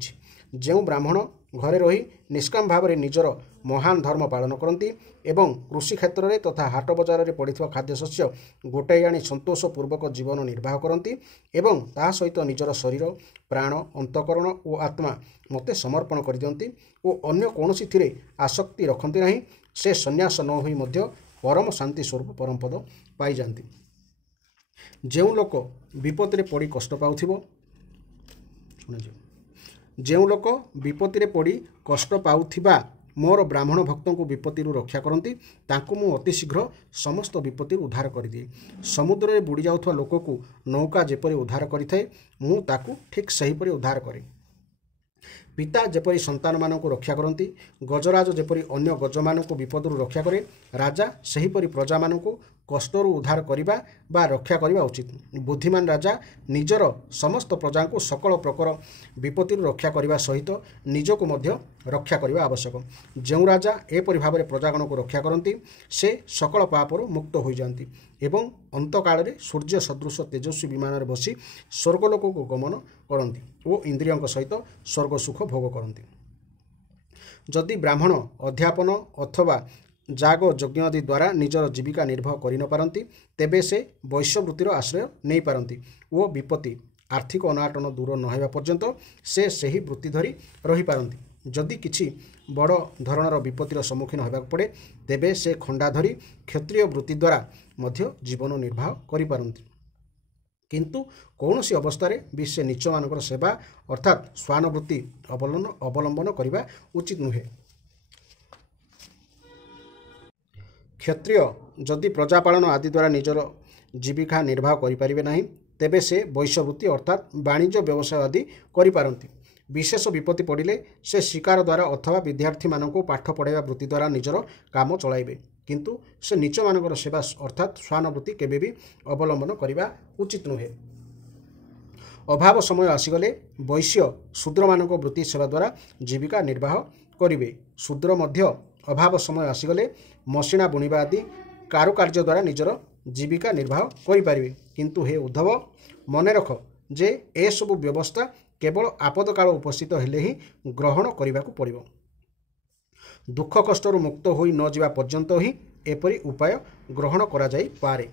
जो ब्राह्मण घरे रही निष्काम भाव में निजर महान धर्म पालन करती एवं कृषि क्षेत्र में तथा हाट बजार में पड़ता खाद्यशस्य गोटाई आनी संतोषपूर्वक जीवन निर्वाह करती एवं ता सहित निजर शरीर प्राण अंतकरण और आत्मा मते समर्पण कर दियंती और अन्य कौनसी थिरे आसक्ति रखती नहीं से सन्यास न होई मध्य परम शांति स्वरूप परम पद पाई जाती। जो लोक विपत्ति पड़ी कष्ट पाउथिबो जो लोक विपत्ति पड़ी कष्ट पाउथिबा मोर ब्राह्मण भक्तों को विपत्ति रक्षा करती तांको मु अति शीघ्र समस्त विपत्ति उद्धार करदिए। समुद्र में बुड़ी जाउथवा लोक को नौका जेपरी उद्धार करिथाए मु ताकू ठीक सहीपरि उद्धार करे। पिता जेपरी संतान मानक रक्षा करती गजराज जेपरी अन्य गज मानक विपदु रक्षा करे राजा सेहीपरि प्रजा मानक कष्टर उद्धार करने बा रक्षा करने उचित। बुद्धिमान राजा निजर समस्त प्रजा को सकल प्रकार विपत्ति रक्षा करने सहित निजक रक्षा करने आवश्यक। जो राजा एपरि भाव प्रजागण को रक्षा करती से सकल पापर मुक्त हो जाती एवं अंत काल में सूर्य सदृश तेजस्वी विमान में बसी स्वर्गलोक को गमन करती और इंद्रियों सहित स्वर्ग सुख भोग करती। जदि ब्राह्मण अध्यापन अथवा जाग यज्ञ आदि द्वारा निजर जीविका निर्वाह कर न पारती तेबे से वैश्यवृत्तिर आश्रय नहीं पारती और विपत्ति आर्थिक अनाटन दूर नहेबा पर्यंत से सही वृत्ति धरी रही पारती। जदि किछि बड़ धरणर विपत्तिर सम्मुखीन होगा पड़े तेबे से खंडा धरी क्षत्रिय वृत्ति द्वारा मध्य जीवन निर्वाह करि पारती। किंतु कौन सी अवस्था भी से नीच मानकर सेवा अर्थात स्वानुभूति अवलंबन करने उचित नुहे। क्षत्रिय जदि प्रजापालन आदि द्वारा निजर जीविका निर्वाह करें ना तेबे से वैश्यवृत्ति अर्थात वाणिज्य व्यवसाय आदि करिपारंती। विशेष विपत्ति पड़े से शिकार द्वारा अथवा विद्यार्थी मानक पाठ पढ़ाइबा वृत्ति द्वारा निजर काम चलाइबे किंतु से नीच मानकर सेवा अर्थात स्वानुभूति केबे भी अवलंबन करने उचित नुहे। अभाव समय आसीगले वैश्य शूद्र मानक वृत्ति सेवा द्वारा जीविका निर्वाह करिवे। शूद्र मध्य अभाव समय आसीगले मशीना बुणिबा आदि कारुकार्य द्वारा निजर जीविका निर्वाह करिपारिबे। किंतु हे उद्धव मने रख जे ए सब व्यवस्था केवल आपद काल उपस्थित हेले ही ग्रहण करने को पड़िबो। दुख कष्टर मुक्त होई न जिबा पर्यंत ही एपरि उपाय ग्रहण करा जाई पारे।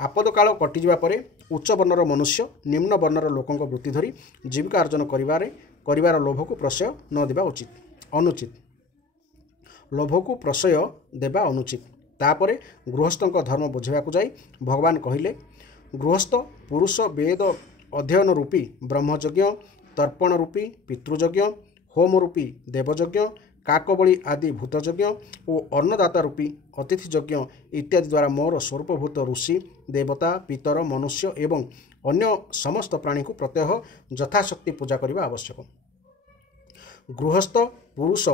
आपद काल कटि जिबा परे उच्च वर्णर मनुष्य निम्न वर्णर लोकंक वृत्ति धरी जीविका अर्जन करिवार लोभ को प्रशय न देबा उचित अनुचित। लोभ को प्रशय देबा अनुचित। तापरे गृहस्थक धर्म बुझाक जाई भगवान कहिले गृहस्थ पुरुष वेद अध्ययन रूपी ब्रह्मयज्ञ तर्पण रूपी पितृयज्ञ होम रूपी देवयज्ञ काकबली आदि भूतयज्ञ और अन्नदाता रूपी अतिथि यज्ञ इत्यादि द्वारा मोर स्वरूपभूत ऋषि देवता पितर मनुष्य एवं अन्य समस्त प्राणी को प्रत्यह यथाशक्ति पूजा करने आवश्यक। गृहस्थ पुरुष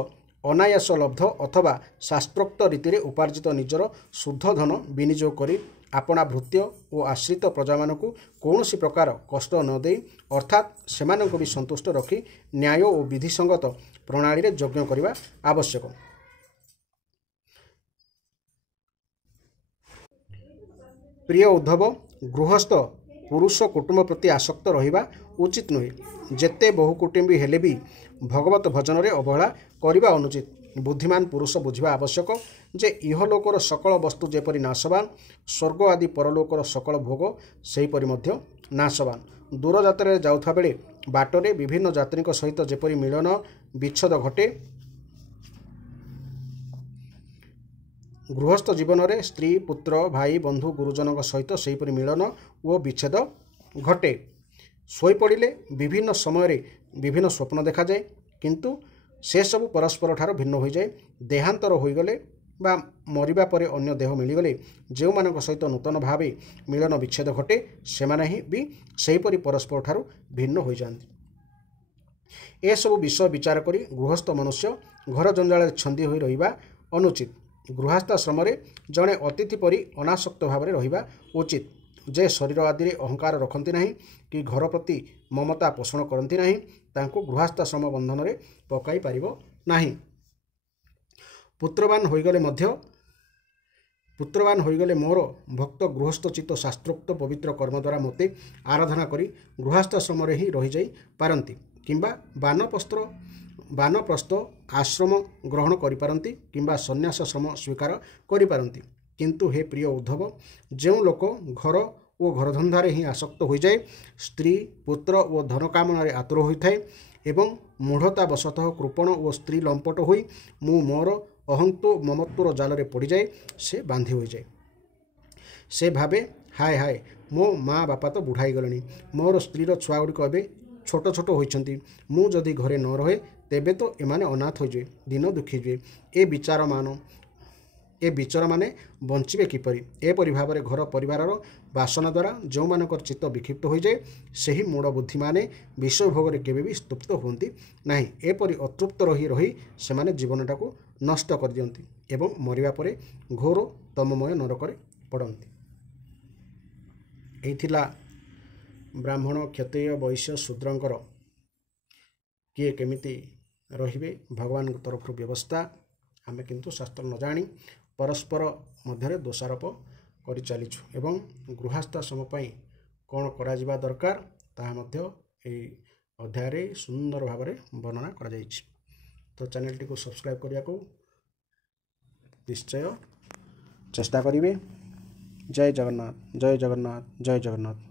अनायास लब्ध अथवा शास्त्रोक्त रीति उपार्जित निजर शुद्ध धन विनियोग करी आपणा भृत्य और आश्रित प्रजा मानक कौन सी प्रकार कष्ट न दे अर्थात सेमानक भी संतुष्ट रखी न्याय और विधिसंगत प्रणाली रे यज्ञ करने आवश्यक। प्रिय उद्धव गृहस्थ पुरुष कुटुंब प्रति आसक्त रहिबा उचित नुहे। जेते बहु कुटुंबी हेले भी भगवत भजन रे अवहेला करने अनुचित। बुद्धिमान पुरुष बुझा आवश्यक जे इहलोकर सकल वस्तु जेपरी नाशवान स्वर्ग आदि परलोकर सकल भोग सेहीपरि मध्य नाशवान। दूर यात्रा जाउथा बेले बाटरे विभिन्न यात्री सहित जेपरी मिलन विच्छेद घटे गृहस्थ जीवन में स्त्री पुत्र भाई बंधु गुरुजन सहित सेहीपरि मिलन और विच्छेद घटे। शोई पड़े विभिन्न समय विभिन्न स्वप्न देखा जाए किंतु से सब परस्पर ठार भिन्न हो जाए। देहांतर होगले बा मरिबा परे अन्य देह मिलगले जो मानक सहित नूतन भाव मिलन विच्छेद घटे से ही भी सेहीपरि परस्पर ठार भिन्न हो जाती। ए सब विषय विचार करी गृहस्थ मनुष्य घर जंजाल छंदी होई रहिबा अनुचित। गृहस्थाश्रम जड़े अतिथि परी अनासक्त भाव में रहिबा उचित। जे शरीर आदि रे अहंकार रखती नहीं कि घर प्रति ममता पोषण करती नहीं तांको गृहस्थाश्रम बंधन रे पकाई पारिबो नाही। पुत्रवान होइगले मोर भक्त गृहस्थचित शास्त्रोक्त पवित्र कर्म द्वारा मते आराधना करी गृहस्थाश्रम रे ही रही जाई पारंती किंबा वानप्रस्थ आश्रम ग्रहण करिपारंती किंबा सन्यासाश्रम स्वीकार करिपारंती। किंतु हे प्रिय उद्धव जो लोक घर और घरधंदारे ही आसक्त हो जाए स्त्री पुत्र और धन कामना आतुर होता है एवं मूढ़ता वशतः कृपण और स्त्री लंपट होई मु मोर अहंतो ममत्वर जाल पड़ जाए से बांधी हो जाए। से भावे हाय हाय मो माँ बापा तो बुढ़ाई गले मोर स्त्रीर छुआ गुड़िक ए छोट छोट होती मु जदि घरे न रहे ତେବେ ତ ଏମାନେ ଅନାଥ ହୋଇଯିବେ, ଦିନ ଦୁଃଖୀ ଯିବେ। ଏ ବିଚାରମାନେ ବଞ୍ଚିବେ କିପରି? ଏପରି ଭାବରେ ଘର ପରିବାରର ବାସନା ଦ୍ୱାରା ଯେଉଁମାନଙ୍କର ଚିତ୍ତ ବିକ୍ଷିପ୍ତ ହୋଇଯାଏ, ସେହି ମୂଢ଼ ବୁଦ୍ଧିମାନେ ବିଷୟ ଭୋଗରେ କେବେ ବି ତୃପ୍ତ ହୁଅନ୍ତି ନାହିଁ। ଏପରି ଅତୃପ୍ତ ରହି ରହି ସେମାନେ ଜୀବନଟାକୁ ନଷ୍ଟ କରିଦିଅନ୍ତି ଏବଂ ମରିବା ପରେ ଘୋର ତମମୟ ନରକରେ ପଡ଼ନ୍ତି। ଏହି ଥିଲା ବ୍ରାହ୍ମଣ, କ୍ଷତ୍ରିୟ, ବୈଶ୍ୟ, ଶୂଦ୍ରଙ୍କର କିଏ କେମିତି ରହିବେ ଭଗବାନଙ୍କ ତରଫରୁ ବ୍ୟବସ୍ଥା। ଆମେ କିନ୍ତୁ ଶାସ୍ତ୍ର ନ ଜାଣି ପରସ୍ପର ମଧ୍ୟରେ ଦୋଷାରୋପ କରିଚାଲିଛୁ ଏବଂ ଗୃହସ୍ଥାଶ୍ରମ ପାଇଁ କ'ଣ କରାଯିବା ଦରକାର ତାହା ମଧ୍ୟ ଏହି ଅଧ୍ୟାୟରେ ସୁନ୍ଦର ଭାବରେ ବର୍ଣ୍ଣନା କରାଯାଇଛି। ତ ଚ୍ୟାନେଲଟିକୁ ସବସ୍କ୍ରାଇବ୍ କରିବାକୁ ନିଶ୍ଚୟ ଚେଷ୍ଟା କରିବେ। ଜୟ ଜଗନ୍ନାଥ, ଜୟ ଜଗନ୍ନାଥ, ଜୟ ଜଗନ୍ନାଥ।